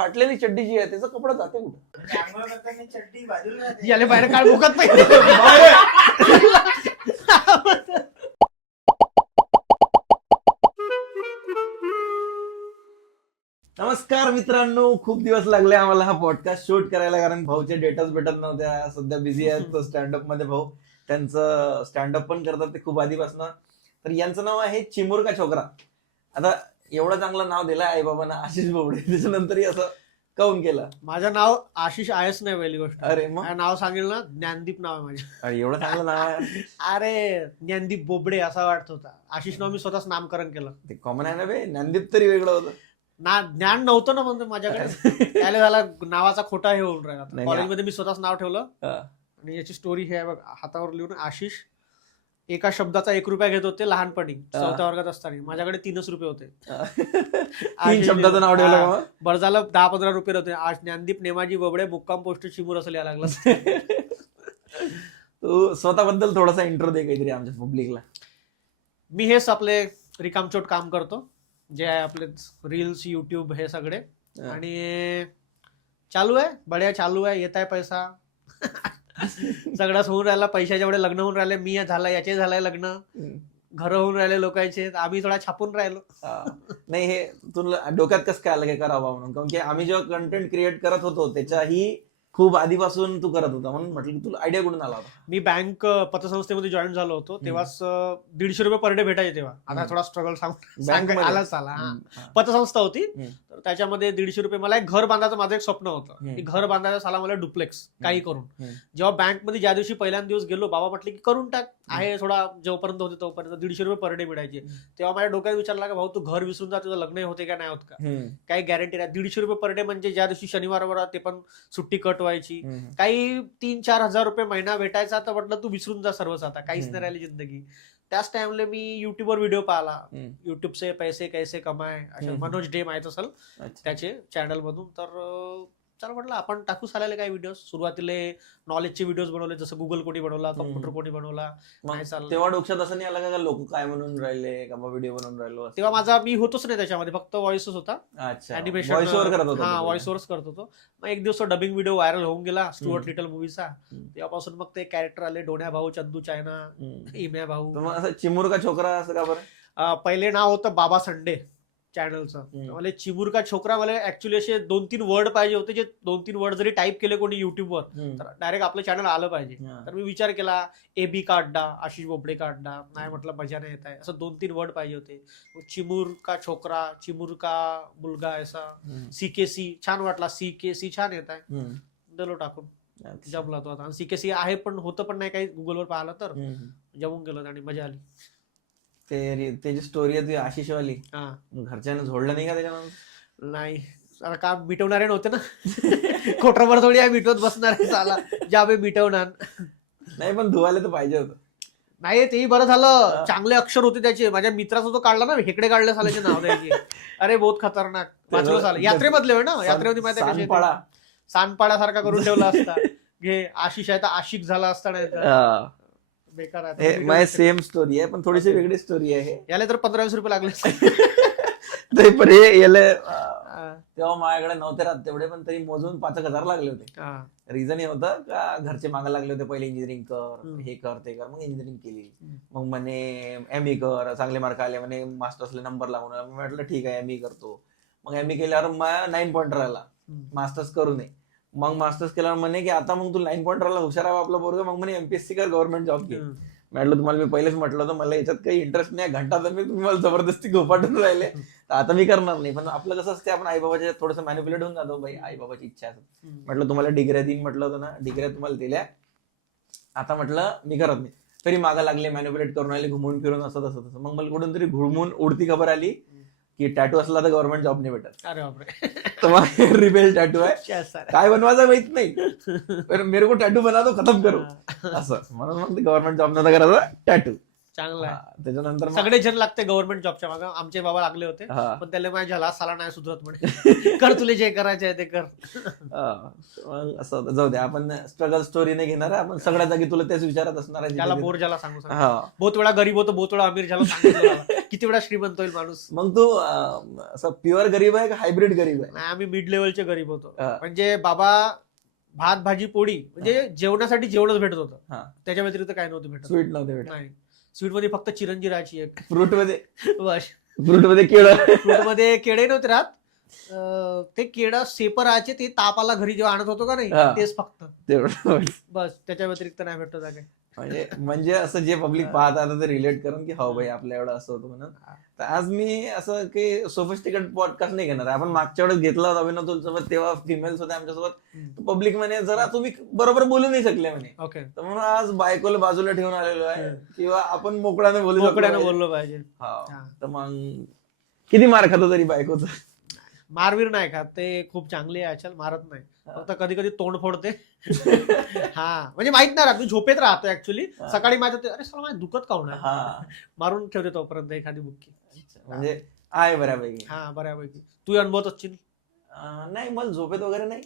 फाटलेली चड्डी जी आहे त्याचा कपडा जाते कुठं? आंघोळ करताना चड्डी बाजूला राहते. याले बाहेर काढ भुकत नाही. नमस्कार मित्रांनो, खूप दिवस लागले आम्हाला हा पॉडकास्ट शूट करायला, कारण भाऊचे डेटाच भेटत नव्हत्या. सध्या बिझी आहेत तो स्टँडअप मध्ये. भाऊ त्यांचं स्टँडअप पण करतात ते खूप आधीपासून. तर यांचं नाव आहे चिमुर का छोकरा. आता एवढं चांगलं नाव दिलं आई बाबांना, आशिष बोबडे, त्याच्यानंतरही असं काऊन केलं? माझं नाव आशिष आहेच नाही पहिली गोष्ट. अरे मग माझं नाव सांगेल ना, ज्ञानदीप नाव आहे माझं. अरे एवढं चांगलं नाव आहे. अरे ज्ञानदीप बोबडे असा वाटत होता. आशिष नाव मी स्वतःच नामकरण केलं. ते कॉमन आहे ना बे, ज्ञानदीप तरी वेगळं होतं. ज्ञान नव्हतं ना म्हणजे माझ्याकडे. त्याला झाला नावाचा खोटा हे होऊन राहिला. नाही. कॉलेजमध्ये मी स्वतःच नाव ठेवलं. हा. आणि याची स्टोरी हे आहे बघ, हातावर लिहून आशिष. एका शब्दाचा 1 रुपया घेत होते लहानपणी, 4थ्या वर्गात असताना. माझ्याकडे 3 रुपये होते. 3 शब्दाचं नाव ठेवलं का मग? बरं झालं 10-15 रुपये होते. आज ज्ञानदीप नेमाजी बोबडे मुक्काम पोस्ट चिमूर असं लिहायला लागलं. तू स्वतःबद्दल थोडासा इंट्रो दे काहीतरी आमच्या पब्लिकला. मी हेच आपले रिकामचोट काम करतो, जे आहे आपले रील्स, युट्यूब हे सगळे. आणि चालू आहे, बढिया चालू आहे. येत आहे पैसा. सगळंच होऊन राहिला. पैशाच्या एवढे लग्न होऊन राहिले. मी झाला, याचे झालंय लग्न, घर होऊन राहिले लोकांचे. आम्ही थोडा छापून राहिलो. नाही, हे तुला डोक्यात कसं काय आलं की करावं म्हणून? कारण की आम्ही जेव्हा कंटेंट क्रिएट करत होतो त्याच्याही खूप आधीपासून तू करत होता, म्हणून म्हटलं की तुला आयडिया कुठून आला होता? मी बँक पतसंस्थेमध्ये जॉईन झालो होतो तेव्हाच 150 रुपये पर डे भेटायचे तेव्हा. आता थोडा स्ट्रगल आलाच आला. पतसंस्था होती, तर त्याच्यामध्ये 150 रुपये. मला एक घर बांधायचं माझं एक स्वप्न होतं की घर बांधायचं साला मला डुप्लेक्स काही करून. जेव्हा बँकमध्ये ज्या दिवशी पहिल्यांदा दिवस गेलो, बाबा म्हटले की करून टाक, आहे थोडा जोपर्यंत होते तोपर्यंत 150 रुपये पर डे मिळायचे. तेव्हा माझ्या डोक्यात विचारला का भाऊ तू घर विसरून जा, तुझं लग्न होते का नाही होत का, काही गॅरंटी नाही. 150 रुपये पर डे म्हणजे ज्या दिवशी शनिवार ते पण सुट्टी कट व्हायची. काही 3-4 हजार रुपये महिना भेटायचा, तर म्हटलं तू विसरून जा सर्वच, आता काहीच नाही राहिली जिंदगी. त्याच टाइमला मी युट्यूबवर व्हिडिओ पाहिला, युट्यूब से पैसे कैसे कमाय, अशा मनोज डे माहित असेल त्याचे चॅनल मधून. तर चला म्हटलं आपण टाकू चालले काही व्हिडिओ. सुरुवातीला नॉलेजचे व्हिडिओज बनवले, जसं गुगल कोणी बनवला, कम्प्युटर कोणी बनवला. तेव्हा डोक्यात असं नाही आलं का लोक काय म्हणून राहिले का व्हिडिओ बनवून राहिलो? तेव्हा माझा मी होतोच नाही त्याच्यामध्ये, फक्त व्हॉइसच होता. अॅनिमेशन व्हॉइस ओव्हर करत होता. हा, व्हॉइस ओव्हरच करत होतो. मग एक दिवस डबिंग व्हिडिओ व्हायरल होऊन गेला स्टुअर्ट लिटल मूवीचा. तेव्हापासून मग ते कॅरेक्टर आले, डोण्या भाऊ, चंदू चायना, इम्या भाऊ. मग असं चिमुर का छोकरा असं का बरं? पहिले नाव होतं बाबा संडे चॅनलचं. मला चिमुर का छोकरा, मला ऍक्च्युली असे 2-3 वर्ड पाहिजे होते, जे 2-3 वर्ड जरी टाईप केले कोणी युट्यूबवर तर डायरेक्ट आपलं चॅनल आलं पाहिजे. तर मी विचार केला AB का अड्डा, आशिष बोबडे का अड्डा. नाही म्हटलं मजा नाही येत आहे, असं 2-3 वर्ड पाहिजे होते. चिमुर का छोकरा, चिमुर का मुलगा, असा CKC छान वाटला. CKC छान येत आहे, दिलो टाकून. जमला तो आता. आणि CKC आहे पण होतं पण नाही काही, गुगलवर पाहिलं तर जमून गेलं आणि मजा आली. त्याची स्टोरी आहे ती आशिषवाली. घरच्यांना झोडलं नाही का त्याच्यानंतर? नाही, आता का मिटवणारे नव्हते ना. खोटरभर थोडी आहे मिटवत बसणार आहे साला, ज्यावे मिटवणार. नाही पण धुवायला तर पाहिजे होतं. नाही, तेही बरं झालं. चांगले अक्षर होते त्याचे. माझ्या मित्राचा तो काढला ना, हेकडे काढले सालाचे नाव द्यायचे. अरे बहुत खतरनाक. वाचलो साला. यात्रेमधले ना, यात्रेमध्ये माहिती आहे सानपाडा सारखा करून ठेवला असता. घे आशिष आहे तर आशिक झाला असता. नाही बेकार आहे. सेम स्टोरी आहे पण थोडीशी वेगळी स्टोरी आहे. याला तर 15-20 रुपये लागले. पण हे याला तेव्हा माझ्याकडे नव्हते राहत तेवढे, पण तरी मोजून 5,000 लागले होते. रिझन हे होतं का घरचे मागे लागले होते, पहिले इंजिनिअरिंग कर, हे कर ते कर. मग इंजिनिअरिंग केली. मग म्हणे ME कर, चांगले मार्क आले म्हणे, मास्टर्सला नंबर लागून. मी म्हटलं ठीक आहे ME करतो. मग ME केल्यावर मला 9 पॉईंट राहिला, मास्टर्स करू नये. मग मास्टर्स केल्यावर म्हणे की आता मग तू 9 पॉईंट राहिला, हुशार आहे आपला पोरगा, मग म्हणे MPSC कर, गव्हर्नमेंट जॉब घे. म्हटलं तुम्हाला मी पहिलेच म्हटलं होतं मला याच्यात काही इंटरेस्ट नाही, घंटा तर मी तुम्ही मला जबरदस्ती गोपाटून राहिले, तर आता मी करणार नाही. पण आपलं कसं असते, आपण आई बाबाच्या थोडंसं मॅनिप्युलेट होऊन जातो. भाई आई बाबाची इच्छा असते. म्हटलं तुम्हाला डिग्र्या देईन म्हटलं होतं ना, डिग्र्या तुम्हाला दिल्या, आता म्हटलं मी करत नाही. तरी मागा लागले, मॅनिप्युलेट करून आले, घुमून फिरून असं तसं. मग मला कुठून तरी घुमून उडती खबर आली की टॅटू असला तर गव्हर्नमेंट जॉब नाही भेटत. अरे बापरे. तर रिबेल टॅटू आहे, काय बनवायचं माहित नाही, मेरे को टॅटू बना दो, खतम करू असं. म्हणून मग गव्हर्नमेंट जॉब नव्हता करायचा, टॅटू. चांगला आहे. त्याच्यानंतर सगळे जण लागते गव्हर्नमेंट जॉबच्या मागे. आमचे बाबा लागले होते, हा. पण त्याला माझ्या झाला साला नाही सुधरत म्हणे. कर तुले जे करायचे आहे ते कर. मग असं होतं. जाऊ दे, आपण स्ट्रगल स्टोरी नाही घेणार आहे. आपण सगळ्या जागी तुला तेच विचारत असणार आहे त्याला जिथे- बोर झाला सांगू सांग. हा. बहुत वेळा गरीब होतो, बहुत वेळा अमीर झाला सांगितलं मला. किती वेळा श्रीमंत होईल माणूस. मग तू असं प्युअर गरीब आहे का हायब्रिड गरीब आहे? नाही, आम्ही मिड लेवलचे गरीब होतो. हा. म्हणजे बाबा भात भाजी पोळी म्हणजे जेवणासाठी जेवणच भेटत हा. होतं. त्याच्या व्यतिरिक्त काय नव्हतं भेटत. स्वीट नव्हते भेटत. नाही, स्वीट मध्ये फक्त चिरंजी राहायची एक फ्रूट मध्ये बस. फ्रूट मध्ये केळं. फ्रूट मध्ये केळे नव्हते राहत. ते केळं सेपर राहायचे, ते तापाला घरी जेव्हा आणत होतो का नाही, हा. तेच फक्त. तेवढं बस, त्याच्या व्यतिरिक्त नाही भेटत काय. म्हणजे असं जे पब्लिक पाहत आता ते रिलेट करून की हो भाई आपल्या एवढं असं होतं म्हणून. तर आज मी असं काही सोफिस्टिकेट पॉडकास्ट नाही घेणार. आपण मागच्या वेळेस घेतला होता अभिनव तुमच्यासोबत, तेव्हा फिमेल्स होत्या आमच्यासोबत. पब्लिक म्हणे जरा तुम्ही बरोबर बोलू नाही शकले म्हणे. ओके, तर म्हणून आज बायकोला बाजूला ठेवून आलेलो आहे किंवा आपण मोकळ्याने बोलू शकलो मोकळ्यानं पाहिजे. बोललो पाहिजे. हा. हा. तर मग किती मार खातो तरी बायकोचं? मारवीर नाही खात, ते खूप चांगली आहे अचल, मारत नाही. फक्त कधी कधी तोंड फोडते. हा, म्हणजे माहित नाही राहत, मी झोपेत राहतो ऍक्च्युली. सकाळी माझं ते अरे सर माझं दुखत काऊन आहे, हा. मारून ठेवते तोपर्यंत एखादी बुक्की. म्हणजे आहे बऱ्यापैकी. हा, बऱ्यापैकी. तू अनुभवत असशील. नाही मला झोपेत वगैरे नाही.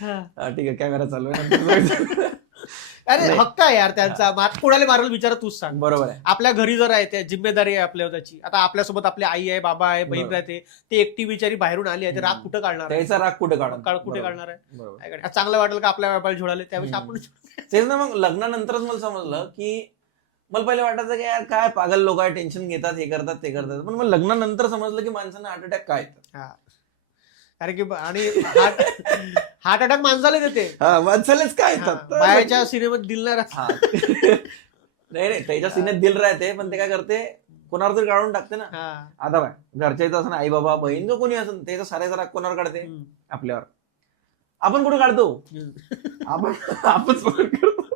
हा. ठीक आहे, कॅमेरा चालू आहे. अरे नाही. हक्क आहे यार त्यांचा. कोणाला मारेल विचार तूच सांग. बरोबर आहे. आपल्या घरी जर आहे ते जिम्मेदारी आहे आपल्यावर त्याची. आता आपल्यासोबत आपली आई आहे, बाबा आहे, बहीण बरोबर. राहते, ते एकटी बिचारी बाहेरून आली आहे, ते राग कुठं काढणार आहे? त्याचा राग कुठे काढा कुठे बरोबर. काढणार आहे? बरोबर. काय करणार? चांगलं वाटेल का आपल्या व्यापारी झोडाले, त्यावेळेस आपण तेच ना, मग लग्नानंतरच मला समजलं की मला पहिले वाटायचं की यार काय पागल लोक आहे, टेन्शन घेतात, हे करतात ते करतात. पण मला लग्नानंतर समजलं की माणसांना हार्ट अटॅक काय येतात. हा. कारण की आणि हार्ट अटॅक माणसाला देते. माणसालाच काय हा, येतात. बायाच्या सिनेमात दिल नाही राहत. हा. नाही नाही, त्याच्या सिनेत दिल राहते, पण ते काय करते कोणावर तरी काढून टाकते ना. हा. आता बाय घरच्या इथं असं आई बाबा बहीण जो कोणी असेल त्याचा साऱ्याचा राग कोणावर काढते? हम्म. आपल्यावर. आपण कुठे काढतो? आपण करतो.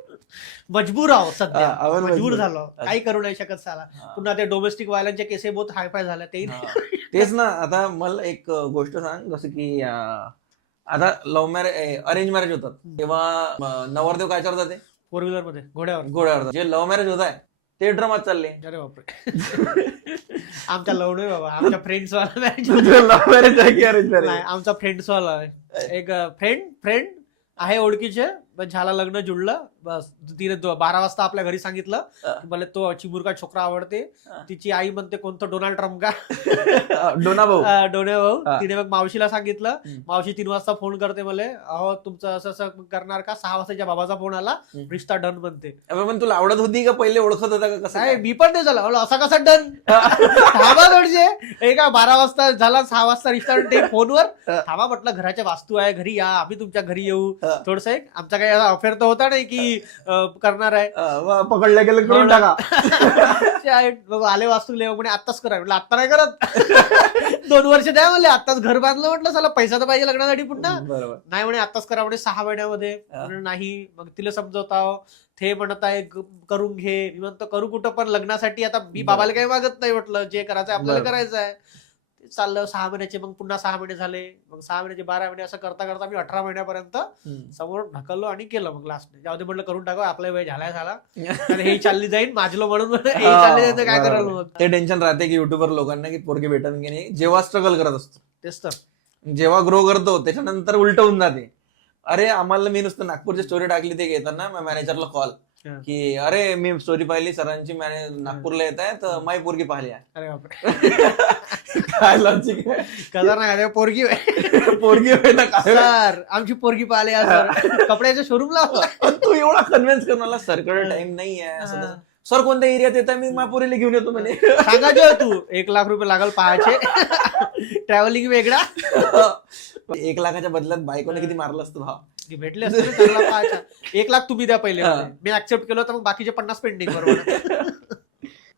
मजबूर आहो सध्या. हा, आपण मजबूर मजबूर. झालो, काही करू नाही शकत साला. पुन्हा ते डोमेस्टिक व्हायलन्सच्या केसेस बहुत हायफाय झाल्या ते. हा. तेच ना. आता मला एक गोष्ट सांग, जसं की आता लव्ह मॅरेज अरेंज मॅरेज होतात तेव्हा नवरदेव काय करतात? ते फोर व्हीलर मध्ये घोड्यावर. घोड्यावर. जे लव्ह मॅरेज होत आहे ते ड्रामात चालले. अरे बापरे. आमच्या लव्ह नाही बाबा, आमच्या फ्रेंड्स वाला मॅरेज. लव्ह मॅरेज आहे की अरेंज मॅरेज? नाही, आमचा फ्रेंड्स वाला आहे. एक फ्रेंड आहे ओळखीचे, बस झाला, लग्न जुळलं. बस तिने 12 वाजता आपल्या घरी सांगितलं की मला तो चिमुरका छोकरा आवडते. तिची आई म्हणते कोणतं डोनाल्ड ट्रम्प का? डोना भाऊ. डोने भाऊ. हा. तिने मग मावशीला सांगितलं. हम्म. मावशी 3 वाजता फोन करते मला, अहो तुमचं असं असं करणार का? 6 वाजताच्या बाबाचा फोन आला, रिश्ता डन म्हणते. पण तुला आवडत होती का पहिले, ओळखत होता का कसं? काय मी पण नाही झालं. म्हणलं, असा कसा डन? थांबा थोडीशे. हे का 12 वाजता झाला, 6 वाजता रिश्ता ते फोनवर. थांबा म्हटलं, घराच्या वास्तू आहे, घरी या, आम्ही तुमच्या घरी येऊ. थोडस एक आमचा काही अफेअर तर होता नाही की करणार आहे. पकडलं गेलं करून टाका. आले वास्तू लेव म्हणे आत्ताच करा. म्हटलं आत्ता नाही करत. 2 वर्ष द्या म्हणले, आत्ताच घर बांधलं. म्हटलं चला पैसा तर पाहिजे लग्नासाठी पुन्हा. बरोबर. नाही म्हणे आत्ताच करा म्हणे 6 महिन्यामध्ये. नाही, मग तिला समजवताव, ते म्हणत आहे करून घे. मी म्हणतो करू कुठं, पण लग्नासाठी आता मी बाबाला काही मागत नाही. म्हटलं जे करायचं आपल्याला करायचं आहे. चाललं 6 महिन्याचे, मग पुन्हा 6 महिने झाले, मग 6 महिन्याचे 12 महिने, असं करता करता मी 18 महिन्यापर्यंत समोर ढकललो आणि केलं. मग लास्ट जाऊ दे म्हटलं, करून टाका, आपला वेळ झाला. आणि हे चालली जाईल माझलं म्हणून हे चालली जाईल, काय करायला मग. ते टेन्शन राहते की युट्यूबर लोकांना की पोरगी भेटन की नाही, जेव्हा स्ट्रगल करत असतो. तेच तर. जेव्हा ग्रो करतो त्याच्यानंतर उलट होऊन जाते. अरे आम्हाला, मी नुसतं नागपूरची स्टोरी टाकली ते घेताना मॅनेजरला कॉल की अरे मी स्टोरी पाहिली सरांची, नागपूरला येत आहे तर माई पोरगी पाहिली आहे. अरे बापरे. काय लॉजिक आहे? कदर नाही पोरगी पोरगी व्हायला काय? सर आमची पोरगी पाहिले सर कपड्याच्या शोरूमला. तू एवढा कन्व्हिन्स कर मला, सरकडे टाइम नाही आहे. सर कोणत्या एरियात येत आहे, मी माझ्या घेऊन येतो म्हणे. सांगायचे तू 1 लाख रुपये लागल पाहायचे, ट्रॅव्हलिंग वेगळा. 1 लाखाच्या बदल्यात बायकोने किती मारलं असतं भाव. भेटले असते चांगला पाहायचा. 1 लाख तुम्ही द्या पहिले. मी ऍक्सेप्ट केलं तर मग बाकीचे 50 पेंडिंग. बरोबर.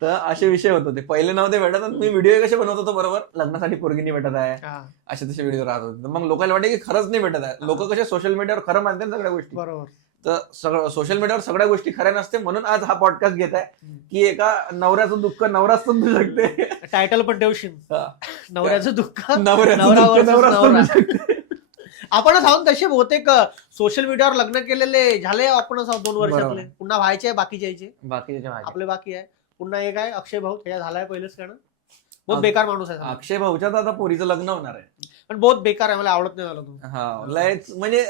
तर असे विषय होत होते. पहिले नव्हते भेटत. मी व्हिडिओ कसे बनवत होतो बरोबर, लग्नासाठी पोरगी नाही भेटत आहे, असे तसे व्हिडिओ राहत होते. मग लोकांना वाटे की खरंच नाही भेटत आहे. लोक कसे सोशल मीडियावर खरं मानतात सगळ्या गोष्टी. बरोबर. तर सगळं सोशल मीडियावर सगळ्या गोष्टी खऱ्या नसते. म्हणून आज हा पॉडकास्ट घेत आहे की एका नवऱ्याचं दुःख नवराच समजू शकते. टायटल पण ठेवशील, नवऱ्याचं दुःख नवरा. आपणच आहोत तसे बहुतेक सोशल मीडियावर लग्न केलेले झाले आपणच आहोत 2 वर्षातले. बरोबर. पुन्हा व्हायचे बाकीचे बाकीच्या आपले बाकी आहे. पुन्हा एक आहे अक्षय भाऊ, त्याच्या झालाय पहिलेच कारण बहुत बेकार माणूस आहे. अक्षय भाऊच्या तर आता पोरीचं लग्न होणार आहे. पण बहुत बेकार आहे, मला आवडत नाही झाला तो. हा लयच म्हणजे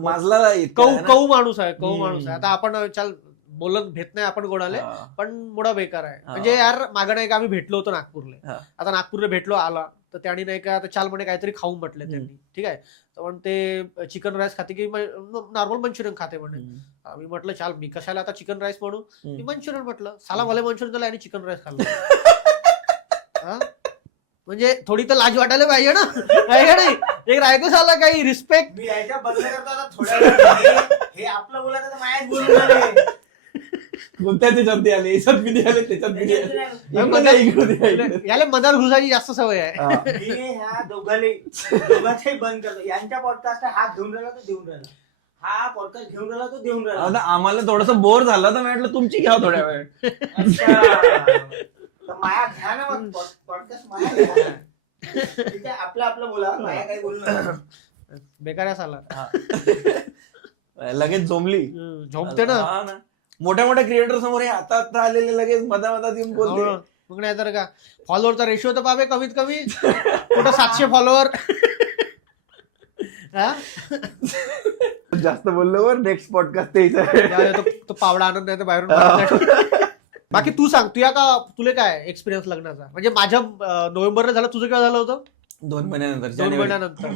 माझला कऊ माणूस आहे, कऊ माणूस आहे. आता आपण चाल बोलत भेट नाही आपण कोणाले, पण मुडा बेकार आहे. म्हणजे यार मागं नाही का आम्ही भेटलो होतो नागपूरला. आता नागपूरला भेटलो आला तर त्याने नाही का आता चाल म्हणे काहीतरी खाऊन म्हटले त्यांनी, ठीक आहे. तर पण ते चिकन राईस खाते की नॉर्मल मंचुरियन खाते म्हणे. मी म्हटलं चाल मी कशाला आता चिकन राईस म्हणू, मी मंचुरियन म्हटलं. साला मला मंचुरियन दिलं आणि चिकन राईस खाल्लं. म्हणजे थोडी तर लाज वाटायला पाहिजे ना, आहे का नाही. एक रायको झाला काही रिस्पेक्ट. मी यायच्या बंद करतो आता थोड्या वेळ. हे आपलं बोलायचं तर मायाच बोलून आले. कोणत्या त्याच्यात ते आले, याच्यात बी आले, त्याच्यात बी आले. याला मधात घुसायची जास्त सवय आहे. मी ह्या दोघांचाही बंद करतो. यांच्या पॉडकास्ट हात घेऊन राहिला तर देऊन राहिला, हा पॉडकास्ट घेऊन राहिला तो देऊन राहिला. आता आम्हाला थोडस बोर झालं तर म्हटलं तुमची घ्या थोड्या वेळ. माया घ्या ना मग पॉडकास्ट माया घ्या. ठीक आहे, आपलं बोला, माया काही बोलू नका. बेकार साला लगेच झोंबली झोपते ना. मोठ्या मोठ्या क्रिएटर समोर हे आता आलेले लगेच मधात येऊन बोलते. मग नाही तर का फॉलोअरचा रेशिओ तर पावे कमीत कमी कुठं 700 फॉलोअर. जास्त बोलल्यावर नेक्स्ट पॉडकास्ट तो पावडा आनंद नाही तर बाहेरून. बाकी तू सांग तुला काय एक्सपिरियन्स लग्नाचा. म्हणजे माझ्या नोव्हेंबरला झालं, तुझं काय झालं होतं? 2 महिन्यानंतर. 2 महिन्यानंतर.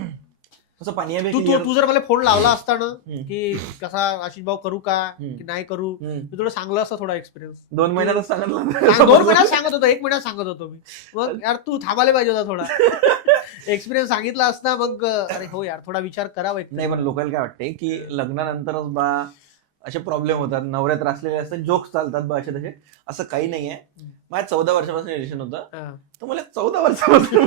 तसं पाणी तू जर मला फोन लावला असता ना की कसा आशिष भाऊ करू का की नाही करू, मी तुला सांगलं असतं थोडा एक्सपिरियन्स. 2 महिन्यातच सांगितलं. 2 महिन्यात सांगत होतो, 1 महिन्यात सांगत होतो मी. मग यार तू थांबायला पाहिजे होता थोडा. एक्सपिरियन्स सांगितला असता मग अरे हो यार थोडा विचार करावा. नाही पण लोकांना काय वाटते की लग्नानंतरच बा असे प्रॉब्लेम होतात, नवऱ्यात असलेले असतात, जोक्स चालतात बा असे तसे. असं काही नाहीये. माझ्या 14 वर्षापासून रिलेशन होतं, तर मला 14 वर्षापासून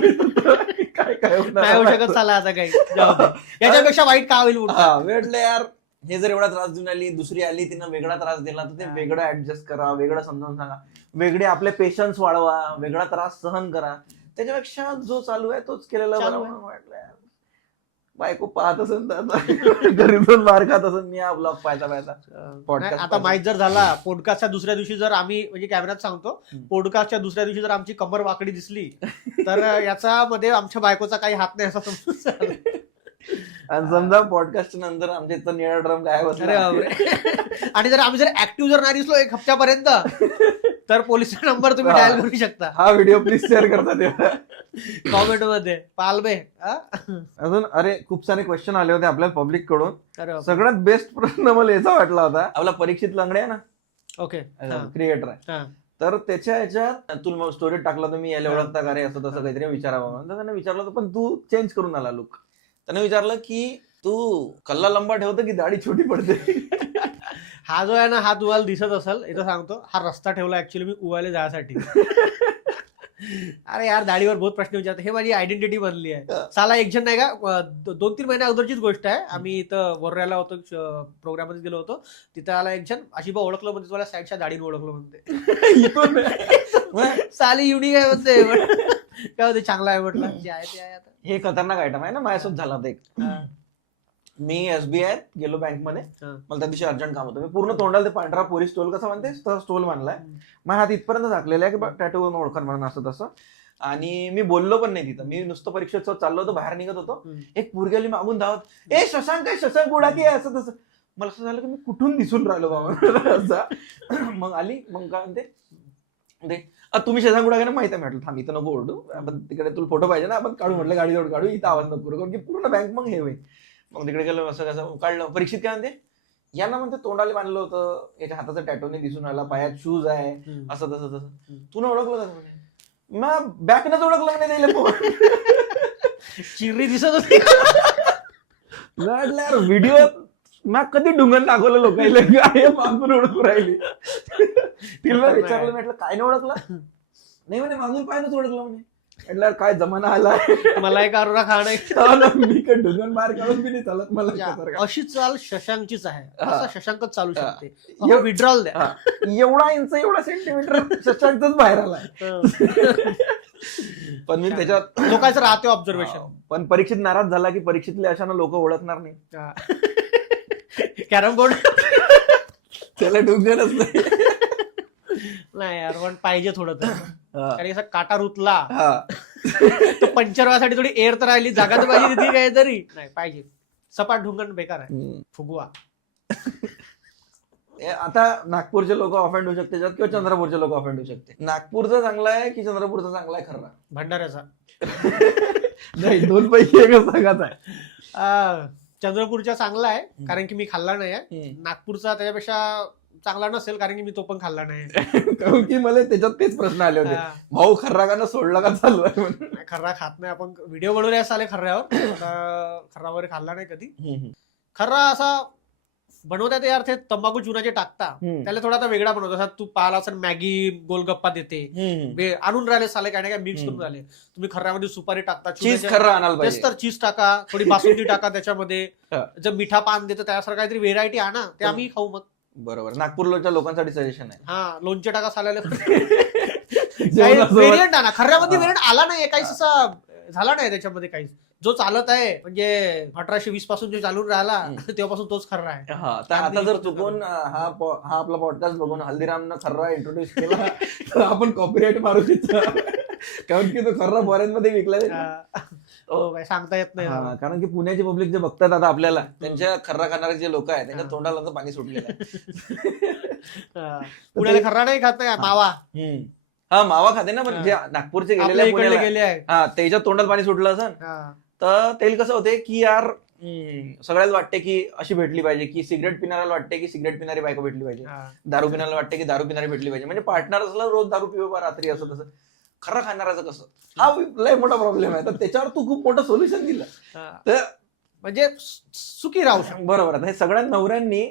काय काय नाही होऊ शकत चाला आता काही. याच्यापेक्षा वाईट का होईल. वेळलं यार हे जर एवढा त्रास देऊन आली, दुसरी आली तिनं वेगळा त्रास दिला तर ते वेगळं ऍडजस्ट करा, वेगळं समजावून सांगा, वेगळे आपले पेशन्स वाढवा, वेगळा त्रास सहन करा. त्याच्यापेक्षा जो चालू आहे तोच केलेला बरं वाटलं. यार बायको पाहत असेल तर घरी जाऊन मार खात असेल मी हा ब्लॉग पाहायचा. आता माहीत जर झाला पॉडकास्टच्या दुसऱ्या दिवशी जर आम्ही म्हणजे कॅमेऱ्यात सांगतो, पॉडकास्टच्या दुसऱ्या दिवशी जर आमची कमर वाकडी दिसली तर याच्यामध्ये आमच्या बायकोचा काही हात नाही असं समजून. आणि समजा पॉडकास्ट नंतर आमच्या इथं निळा ड्रम गायब असला आणि जर आम्ही जर ऍक्टिव्ह जर नाही दिसलो 1 हप्त्यापर्यंत तर पोलिसचा नंबर तुम्ही डायल करू शकता. हा व्हिडिओ प्लीज शेअर करता तेव्हा कॉमेंट मध्ये पालबे. अजून अरे खूप सारे क्वेश्चन आले होते आपल्याला पब्लिक कडून. सगळ्यात बेस्ट प्रश्न मला याचा वाटला होता. आपला परीक्षित लंगडे आहे ना, ओके क्रिएटर आहे, तर त्याच्या ह्याच्यात तुला स्टोरीत टाकला तुम्ही याला ओळखता का रे असं तसं काहीतरी विचारावं. तर त्याने विचारलं होतं पण तू चेंज करून आला लुक. त्याने विचारलं की तू कल्ला लंबा ठेवतो की दाढी छोटी पडते. हा जो आहे ना हा तुम्हाला दिसत असेल, इथं सांगतो हा रस्ता ठेवला ऍक्च्युअली मी उवायला जायसाठी. अरे यार दाढीवर बहुत प्रश्न विचारते, हे माझी आयडेंटिटी बनली आहे. साला एक जण नाही का 2-3 महिन्या अगोदरचीच गोष्ट आहे. आम्ही इथं वर्ऱ्याला होतो, प्रोग्राम मध्ये गेलो होतो, तिथं आला एक जण अशी ओळखलं म्हणते तुम्हाला साईडच्या दाढीने ओळखलं म्हणते. साली युनिक आहे म्हणते. काय होते चांगला आहे म्हटलं, जे आहे ते आहे. आता हे खतरनाक आयटम आहे ना. माझ्यासोबत झाला होता एक. मी SBI गेलो बँकमध्ये, मला त्या दिवशी अर्जंट काम होतं. मी पूर्ण तोंडाला ते पांढरा पोलीस स्टोल कसा म्हणते स्टोल बांधलाय, माझ्या हात इथपर्यंत झाकलेला आहे की टॅटू ओळखण म्हणून असं तसं. आणि मी बोललो पण नाही तिथं. मी नुसतं परीक्षेत चाललो होतो, बाहेर निघत होतो, एक पोरगी आली मागून धावत, ए शशांक काय शशांक गुडाकी आहे असं तसं. मला असं झालं की मी कुठून दिसून राहिलो बाबा. मग आली, मग काय म्हणते तुम्ही शशांक गुडाके ना माहिती आहे. म्हटलं थांब इथं नको ओरडू, आपण तिकडे तुला फोटो पाहिजे ना, आपण काढू. म्हटलं गाडी जवळ काढू, इथं आवाज नको करू की पूर्ण बँक मग हे होईल. मग तिकडे गेलो, असं कसं काढलं. परीक्षित काय म्हणते, यांना म्हणते तोंडाला बांधलं होतं, याच्या हाताचा टॅटोने दिसून आला, पायात शूज आहे, असं तसं तसं. तू न ओळखलं का म्हणे, मग बॅकनच ओळखलं म्हणे त्याला. चिरी दिसत होती. यार व्हिडिओ मग कधी डुंगण दाखवलं लोकांना मागून ओळखू राहिली. तिला विचारलं, म्हटलं काय नाही ओळखलं, नाही म्हणे मागून पायनच ओळखलं म्हणे. म्हटलं काय जमाना आला, मला एक आरोरा खाणं मी काय ढुंगण बाहेर काढून बी नाही चालत मला. अशी चाल शशांकचीच आहे, असं शशांकच चालू शकते. विड्रॉल द्या. एवढा इंच एवढा सेंटीमीटर शशांकच बाहेर आला. पण मी त्याच्यात लोकांचं राहते ऑब्झर्वेशन. पण परीक्षित नाराज झाला की परीक्षेतले अशानं लोक ओळखणार नाही. कॅरम बोर्ड त्याला डुबलेलंच नाही. नाही यार, पण पाहिजे थोडं तर. हा. कारण असा काटा रुतला हा. तो पंक्चर व्हायसाठी थोडी एअर तर राहिली, जागा तर पाहिजे तिथे काय तरी. नाही पाहिजे, सपाट ढुंगण बेकार आहे, फुगवा. आता नागपूरचे लोक ऑफेंड होऊ शकते त्याच्यात किंवा चंद्रपूरचे लोक ऑफेंड होऊ शकते. नागपूरचं चांगलं आहे की चंद्रपूरचं चांगलं आहे खर्रा? भंडाऱ्याचा नाही, दोन पैकी एकच सांगायचं आहे. चंद्रपूरचा चांगला आहे कारण की मी खाल्ला नाही आहे. नागपूरचा त्याच्यापेक्षा चांगला नसेल कारण की मी तो पण खाल्ला नाही. कारण की मला त्याच्यात तेच प्रश्न आले होते, भाऊ खर्रा का सोडला का चालू आहे म्हणून. खर्रा खात नाही आपण, व्हिडिओ बनवले आले खर्ऱ्यावर. खर्रा वगैरे खाल्ला नाही कधी. खर्रा असा बनवतात यार, ते तंबाखू चुनाचे टाकता, त्याला थोडा आता वेगळा बनवतो. तू पाहिला असं मॅगी गोलगप्पा देते, आणून राहिले साले काय नाही काय मिक्स करून राहिले. तुम्ही खर्रामध्ये सुपारी टाकता, चीज खर्रा आणायला पाहिजे. तेच तर, चीज टाका, थोडी बासुंदी टाका त्याच्यामध्ये, जर मिठा पान देतं त्यासारखं काहीतरी व्हेरायटी आणा, ते आम्ही खाऊ मग. बरोबर, नागपूरच्या लोकांसाठी सजेशन आहे. हा, लोणचे टाका साल्याला. व्हेरियंट आणा. खर्रामध्ये व्हेरियंट आला नाही, काहीच असा झाला नाही त्याच्यामध्ये काहीच. जो चालत आहे म्हणजे 1820 पासून जो चालून राहिला तेव्हापासून तोच खर्रा आहे. तर आता जर चुकून हा आपला पॉडकास्ट बघून हल्दीरामनं खर्रा इंट्रोड्यूस केला तर आपण कॉपीराईट मारू शकतो, कारण की तो खर्रा फॉरेन मध्ये विकला. सांगता येत नाही. कारण की पुण्याची पब्लिक जे बघतात आता आपल्याला, त्यांच्या खर्रा खाणारे जे लोक आहेत त्यांच्या तोंडाला तर पाणी सुटलेलं आहे. पुण्याला खर्रा नाही खात नाही, मावा. हा, मावा खाते ना, पण जे नागपूरचे गेले आहे त्याच्या तोंडात पाणी सुटलं असं. तर तेल कसं होते की यार सगळ्याला वाटते की अशी भेटली पाहिजे, की सिगरेट पिणाऱ्याला वाटते की सिगरेट पिणारी बायको भेटली पाहिजे, दारू पिणाऱ्याला वाटते की दारू पिणारी भेटली पाहिजे. म्हणजे पार्टनर असला रोज दारू पिऊ रात्री असं तसं. खरं खाणाराचं कसं, हा लय मोठा प्रॉब्लेम आहे. तर त्याच्यावर तू खूप मोठं सोल्युशन दिलं, तर म्हणजे सुखी राहू शकतो. बरोबर आहे. हे सगळ्या नवऱ्यांनी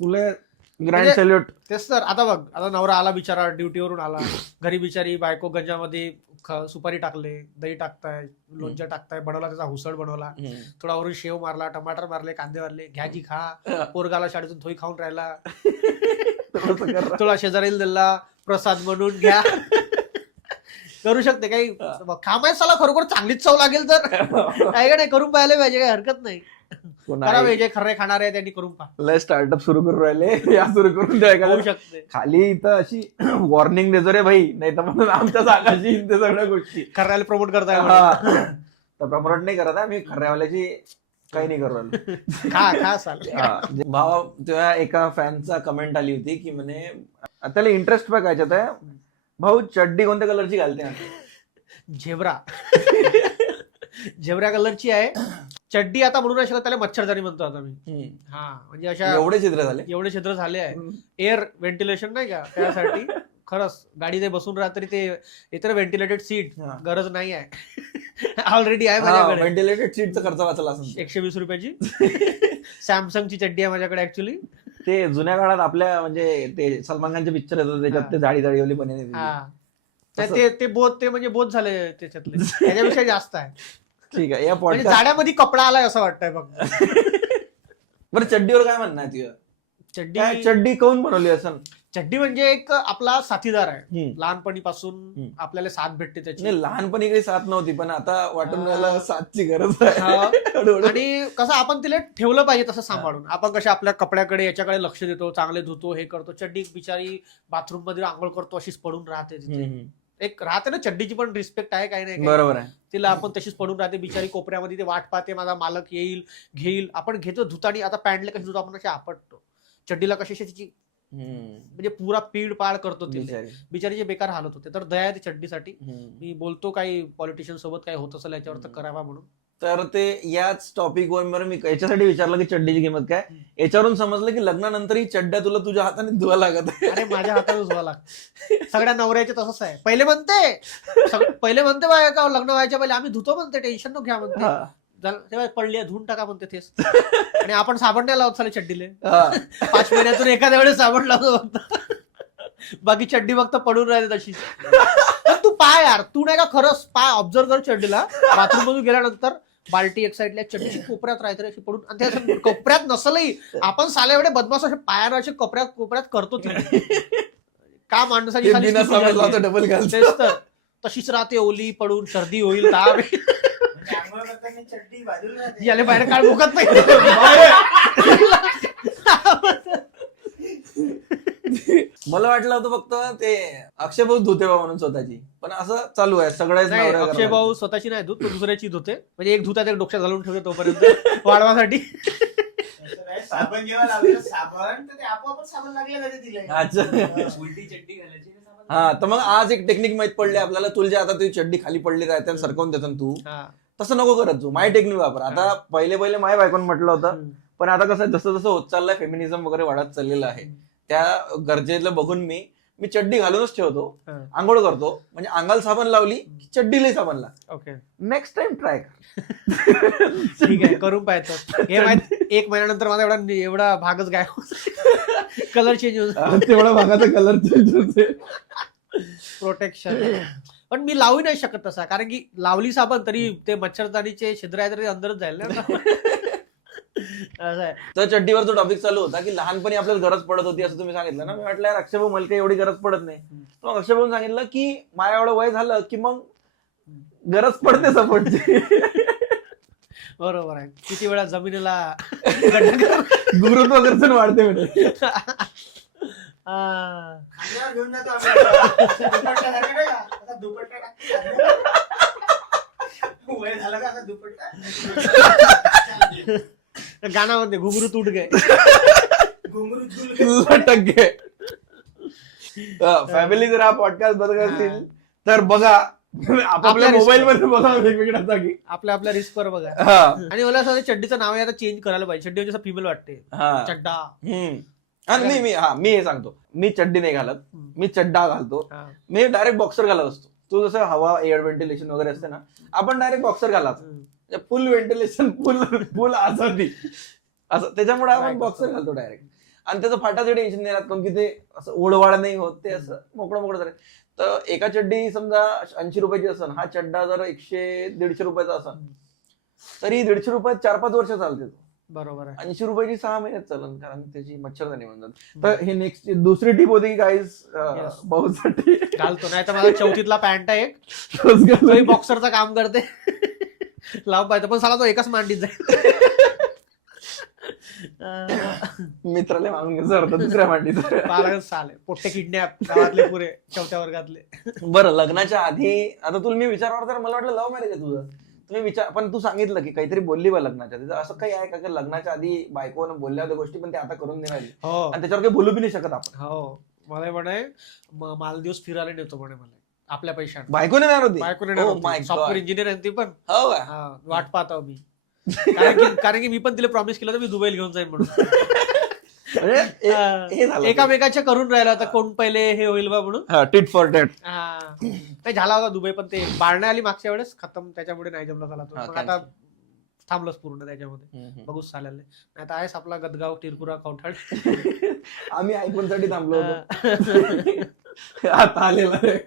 तुला ग्रँड सॅल्यूट. तेच तर. आता बघ, आता नवरा आला बिचारा, ड्युटीवरून आला घरी, बिचारी बायको गंजामध्ये सुपारी टाकले, दही टाकताय, लोणचं टाकताय, बनवला त्याचा हुसळ बनवला, थोडा वरून शेव मारला, टमाटर मारले, कांदे मारले, घ्याची खा. पोरगाला शाळेतून थोडी खाऊन राहिला, थोडा शेजारीला दिला प्रसाद म्हणून घ्या. करू शकते काही खामाय साला, खरोखर चांगलीच चव लागेल तर काय का नाही, करून पाहायला पाहिजे, काही हरकत नाही. जे खर्रे खाणार आहे त्यांनी करून पहा. स्टार्टअप सुरू करून राहिले, या सुरू करून द्यायला शकते. खाली इथं अशी वॉर्निंग देतो रे भाई, नाही तर म्हणून आमच्या सांगायची ते सगळ्या गोष्टी. खर्ऱ्याला प्रमोट करताय तर प्रमोट नाही करत आहे मी, खर्ऱ्यावाल्याची काही नाही करू राहिलो. भावा, तेव्हा एका फॅनचा कमेंट आली होती की म्हणे त्याला इंटरेस्ट पण कायच्यात आहे, भाऊ चड्डी कोणत्या कलरची घालते? झेब्रा. झेब्रा कलरची आहे चड्डी. आता म्हणून नाही शकत, त्याला मच्छरदाणी म्हणतो आता मी. हा, म्हणजे अशा एवढे छिद्र झाले आहे, एअर व्हेंटिलेशन नाही का, त्यासाठी. खरंच गाडी बसून राहत तरी ते इतर व्हेंटिलेटेड सीट गरज नाही आहे, ऑलरेडी आहे माझ्याकडे. व्हेंटिलेटेड सीटचा खर्च वाचला असेल. 120 रुपयाची सॅमसंगची चड्डी आहे माझ्याकडे ऍक्च्युली. ते जुन्या काळात आपल्या म्हणजे ते सलमान खानचे पिक्चर येतात त्याच्यात ते जाडी जाडीवाली पण ते बोध, ते म्हणजे बोध झाले त्याच्यातले, त्याच्यापेक्षा जास्त आहे. ठीक आहे. या पॉडकास्ट जाड्यामध्ये कपडा आलाय असं वाटतंय बघ. बरं, चड्डीवर काय म्हणणं आहे तुझं? चड्डी काऊन बनवली असं? चड्डी म्हणजे एक आपला साथीदार आहे, लहानपणीपासून आपल्याला साथ भेटते त्याची. लहानपणी काही साथ नव्हती, पण आता वाटून राहिला साथची गरज आहे. आणि कसं आपण तिला ठेवलं पाहिजे तसं सांभाळून. आपण कशा आपल्या कपड्याकडे याच्याकडे लक्ष देतो, चांगले धुतो, हे करतो. चड्डी बिचारी बाथरूम मध्ये आंघोळ करतो अशीच पडून राहते तिथे. एक राहते ना चड्डीची पण रिस्पेक्ट आहे, काही नाही. बरोबर आहे. तिला आपण तशीच पडून राहते बिचारी कोपऱ्यामध्ये, ते वाट पाहते माझा मालक येईल घेईल. आपण घेतो धुतानी. आता पॅन्टला कशी धुतो आपण, कशी आपटतो. चड्डीला कशी तिची म्हणजे पुरा पीड पाड करतो बिचारीचे बेकार हालत होते. तर दया आहे चड्डीसाठी. मी बोलतो काही पॉलिटिशियन सोबत काही होत असेल याच्यावर तर करावा म्हणून. तर ते याच टॉपिक वर मी याच्यासाठी विचारलं की चड्डीची किंमत काय. याच्यावरून समजलं की लग्नानंतर ही चड्ड्या तुला तुझ्या हाताने धुवा लागत. अरे माझ्या हाताने धुवा लागत. सगळ्या नवऱ्याचे तसंच आहे. पहिले म्हणते बाय का लग्न व्हायच्या पहिले आम्ही धुतो म्हणते, टेन्शन नको घ्या म्हणते. तेव्हा पडली धुवून टाका म्हणते तेच. आणि आपण साबण नाही लावत साले चड्डीले. 5 महिन्यातून एखाद्या वेळेस साबण लावतो फक्त, बाकी चड्डी फक्त पडून राहते तशी. तू पाय यार, तू नाही का खरंच पाय ऑब्झर्व कर चड्डीला. बाथरूम मधून गेल्यानंतर बाल्टी एक साईडला चड्डीची कोपऱ्यात राहते अशी पडून. आणि त्या कोपऱ्यात नसलही आपण साले एवढे बदमाश असे पायावर असे कोपऱ्यात करतो. का माणसाची डबल घालतेस तशीच राहते, ओली पडून सर्दी होईल, ताप म्हणजे आंघोळ करताना चड्डी बाजूला राहते. याला बाहेर काढ भोगत नाही. मला वाटलं होतं फक्त ते अक्षय भाऊ धुते बा म्हणून स्वतःची, पण असं चालू आहे सगळ्याच नाही, नवऱ्या अक्षय घरात. भाऊ स्वतःची नाही धुत, तो दुसऱ्याची धुते. म्हणजे एक धुतात एक डोक्यात घालून ठेवते तोपर्यंत वाढवासाठी. असं नाही, साबण जेव्हा लावलं साबण तर ते आपोआपच साबण लागले कधी दिले. अच्छा. उलटी चड्डी घालायची ना साबण. हा, तर मग आज एक टेक्निक माहित पडली आपल्याला. तुझ्या आता तुझी चड्डी खाली पडली राहते आणि सरकवून देतो ना तू, हा. तसं नको करत तू. माय टेक्निक वापर. आता पहिले माझ्या बायकोन म्हटलं होतं, पण आता कसं जसं जसं होत चाललंय, फेमिनिझम वगैरे वाढत चाललेलं आहे, त्या गरजेला बघून मी चड्डी घालूनच ठेवतो, हा. आंघोळ करतो. म्हणजे अंगाला साबण लावली की चड्डीलाही साबण लाव. ओके, नेक्स्ट टाइम ट्राय कर. ठीक आहे, करून पाहतो. हे माहित 1 महिन्यानंतर माझा एवढा भागच गायब, कलर चेंज होतो, तेवढा भागाचा कलर चेंज होते. प्रोटेक्शन. पण मी लावू नाही शकत तसा, कारण की लावली साबण तरी ते मच्छरदाणीचे छिद्र आहे तरी अंदरच जाईल ना. असं आहे. तर चड्डीवर जो टॉपिक चालू होता की लहानपणी आपल्याला गरज पडत होती असं तुम्ही सांगितलं ना, मी म्हटलं यार अक्षय भाऊ मला काही एवढी गरज पडत नाही. मग अक्षय भाऊ सांगितलं की माझ्या एवढं वय झालं की मग गरज पडते सपोर्टची. बरोबर आहे. किती वेळा जमिनीला गुरुत्वाकर्षण वाढते म्हणजे. खांद्यावर घेऊन जातो आपल्याला. दुपट्टा झाला नाही का? आता दुपट्टा टाक. वय झालं का आता दुपट्टा. गाण्यामध्ये घुंगरू तुट गे. घुंगरू झुल. टक्के फॅमिली जर हा पॉडकास्ट बघत असतील तर बघा, आपापल्या मोबाईल मध्ये बघा वेगवेगळ्या जागी, आपल्या रिस्क वर बघा. हा. आणि मला असं वाटतं चड्डीचं नाव आहे आता चेंज करायला पाहिजे. चड्डी म्हणजे फिमेल वाटते, हा. चड्डा. आणि मी हे सांगतो, मी चड्डी नाही घालत, मी चड्डा घालतो. हा. मी डायरेक्ट बॉक्सर घालत असतो. तू जसं हवा एअर व्हेंटिलेशन वगैरे असते ना, आपण डायरेक्ट बॉक्सर घालायचं, फुल व्हेंटिलेशन, फुल आझादी असं. त्याच्यामुळे आपण बॉक्सर घालतो डायरेक्ट. आणि त्याचं फाटाचं टेन्शन नाही राहत, कारण की ते असं ओढवाड नाही होत, ते असं मोकळं झालं. तर एका चड्डी समजा 80 रुपयाची असन, हा चड्डा जर 100-150 रुपयाचा असन, तरी 150 रुपयात 4-5 वर्ष चालते. बरोबर आहे. 80 रुपयाची 6 महिन्यात चालन, कारण त्याची मच्छरदाणी म्हणतात. तर हे नेक्स्ट दुसरी टीप होती की गाईज भाऊसाठी घालतो, नाही तर माझा 4थीतला पॅन्ट आहे एक, बॉक्सरचं काम करते, लाव पाहिजे. पण साला तो एकाच मांडीत जाईल. मित्राला मागून घ्यायचं दुसऱ्या मांडीचं. साले पोट्टे किडनॅप गावातले पुरे 4थ्या वर्गातले. बरं, लग्नाच्या आधी आता तुला मी विचारणार तर मला वाटलं लव्ह मॅरेज आहे तुझं. तुम्ही विचार, पण तू सांगितलं की काहीतरी बोलली बा लग्नाच्या आधी. असं काही आहे का की लग्नाच्या आधी बायकोनं बोलल्या होत्या गोष्टी पण ते आता करून देणार हो, आणि त्याच्यावर काही बोलू बी नाही शकत आपण? हो, मला म्हणे मालदिवस फिरायला नेतो म्हणे मला, आपल्या पैशाने. बायकोने नाही होती? बायकोने सॉफ्टवेअर इंजिनियर आहे ती पण. हो का? हा, वाट पाहतो मी. कारण की मी पण तिला प्रॉमिस केलं तर मी दुबईला घेऊन जाईन म्हणून. हे झालं एकामेकाच्या करून राहिला होता कोण पहिले हे होईल बा म्हणून. Tit for tat. नाही झाला होता दुबई, पण ते बाळण्या आली मागच्या वेळेस, खतम, त्याच्यामुळे नाही जमला झाला तो. मग आता थांबलंच पूर्ण त्याच्यामध्ये. बघूच चालेल. नाही आता आहेच आपला गदगाव, तिरपुरा, कौठाळ. आम्ही आयफोन साठी थांबलो होतो. आता आलेला आहे.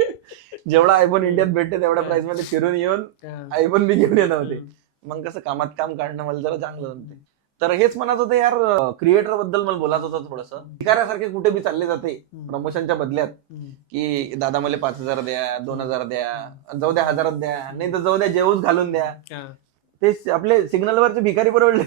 जेवढा आयफोन इंडियात भेटते तेवढ्या प्राइस मध्ये फिरून येऊन आयफोन बी घेऊन येणार होते. मग कसं कामात काम काढणं मला जरा चांगलं जमते. तर हेच म्हणत होते यार, क्रिएटर बद्दल मला बोलायचं होतं थोडंसं. भिकाऱ्यासारखे कुठे बी चालले जाते प्रमोशनच्या बदल्यात, की दादा मला 5,000 द्या, 2,000 द्या, जाऊ द्या 1,000 द्या, नाही तर जाऊ द्या जेवूच घालून द्या. ते आपले सिग्नलवरचे भिकारी परवडले,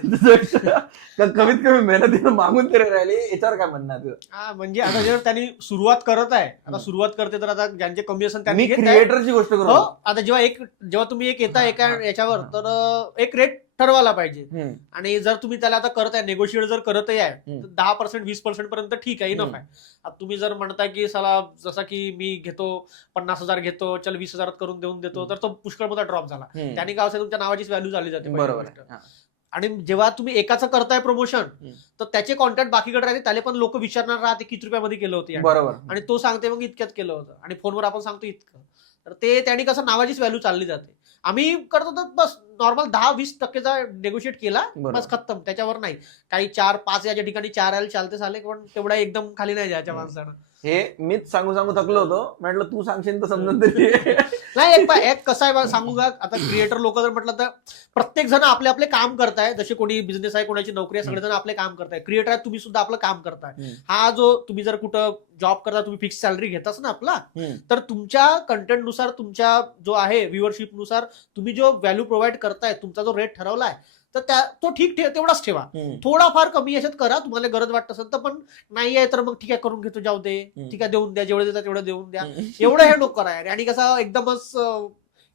कमीत कमी मेहनतीनं मागून तरी राहिले. याच्यावर काय म्हणणार? म्हणजे आता जर त्यांनी सुरुवात करत आहे, आता सुरुवात करते तर आता ज्यांचे कमी असेल त्यांनी क्रिएटरची गोष्ट करू. आता जेव्हा तुम्ही एक येता एका याच्यावर, तर एक रेट ठरवायला पाहिजे. आणि जर तुम्ही त्याला आता करत आहे, नेगोशिएट जर करतही आहे, 10% 20% पर्यंत ठीक आहे, इनफ आहे. आता तुम्ही जर म्हणताय की साला जसा की मी घेतो 50,000 घेतो, चल 20,000 करून देऊन देतो, तर तो पुष्कळ मोठा ड्रॉप झाला. त्याने काय तुमच्या नावाचीच व्हॅल्यू झाली जाते. बरोबर. आणि जेव्हा तुम्ही एकाचं करताय प्रमोशन, तर त्याचे कॉन्टॅक्ट बाकीकडे राहते, त्याला पण लोक विचारणार राहते किती रुपयामध्ये केलं होतं. बरोबर. आणि तो सांगते मग इतक्यात केलं होतं, आणि फोनवर आपण सांगतो इतकं. तर ते त्यांनी कसं नावाचीच व्हॅल्यू चालली जाते. आम्ही करतो तर बस नॉर्मल 10-20% नेगोशिएट केला बरोबर. बस खत्तम, त्याच्यावर नाही. काही 4-5 याच्या ठिकाणी 4 यायला चालते झाले, पण तेवढा एकदम खाली नाही जायच्या माणसानं. हे मीच सांगू थकलो होतो, म्हटलं तू सांगशील तर समजून तरी. नाही एक कसं आहे सांगू का, आता क्रिएटर लोक जर म्हटलं तर प्रत्येक जण आपले आपले काम करताय. जसे कोणी बिझनेस आहे, कोणाची नोकरी आहे, सगळेजण आपले काम करताय. क्रिएटर आहे, तुम्ही सुद्धा आपलं काम करताय. हा जो तुम्ही जर कुठं जॉब करता, तुम्ही फिक्स सॅलरी घेताच ना आपला, तर तुमच्या कंटेंट नुसार, तुमच्या जो आहे व्ह्युअरशिप नुसार तुम्ही जो व्हॅल्यू प्रोव्हाइड करताय, तुमचा जो रेट ठरवलाय, तर तो ठीक तेवढाच ठेवा. थोडाफार कमी याच्यात करा, तुम्हाला गरज वाटत असेल तर. पण नाही आहे तर मग ठीक आहे, करून घेतो, जाऊ दे, ठीक आहे, देऊन द्या, जेवढे देतात तेवढं देऊन द्या. एवढं हे नको करायला. आणि कसं एकदमच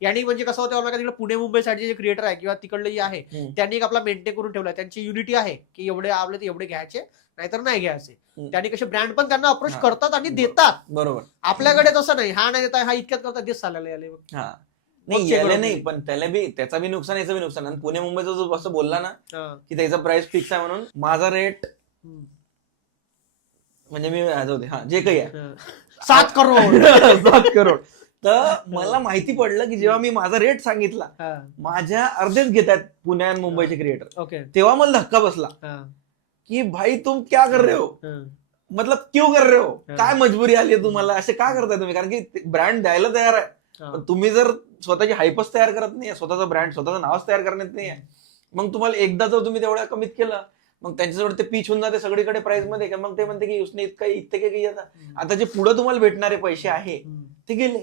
यांनी म्हणजे कसं होतं, तिकडे पुणे मुंबई साईडचे जे क्रिएटर आहे किंवा तिकडले जे आहे, त्यांनी एक आपला मेंटेन करून ठेवलाय. त्यांची युनिटी आहे की एवढे आवले तर एवढे घ्यायचे, नाहीतर नाही घ्यायचे. त्यांनी कसे ब्रँड पण त्यांना अप्रोच करतात आणि देतात. बरोबर. आपल्याकडे तसं नाही, हा नाही देता, हा इतक्यात करतात, देत चालले आले. नाही याला नाही, पण त्याचा बी नुकसान, याचं बी नुकसान. आणि पुणे मुंबईचा जो असं बोलला ना की त्याचा प्राइस फिक्स आहे म्हणून, माझा रेट म्हणजे मी जे काही आहे 7 करोड 7 करोड. तर मला माहिती पडलं की जेव्हा मी माझा रेट सांगितला, माझ्या अर्धेच घेत आहेत पुणे आणि मुंबईचे क्रिएटर, ओके, तेव्हा मला धक्का बसला की भाई तुम क्या कर रहे हो, मतलब क्यों कर रहे हो, काय मजबुरी आली आहे तुम्हाला, असे का करताय तुम्ही? कारण की ब्रँड द्यायला तयार आहे, पण तुम्ही जर स्वतःची हायपच तयार करत नाही, स्वतःचा ब्रँड, स्वतःचं नावच तयार करण्यात नाहीये, मग तुम्हाला एकदा जर तुम्ही तेवढ्या कमीत केलं, मग त्यांच्याजवळ ते पीच होऊन जाते सगळीकडे प्राइस मध्ये. मग ते म्हणते की उसने इतके काही आता जे पुढे तुम्हाला भेटणारे पैसे आहे ते गेले.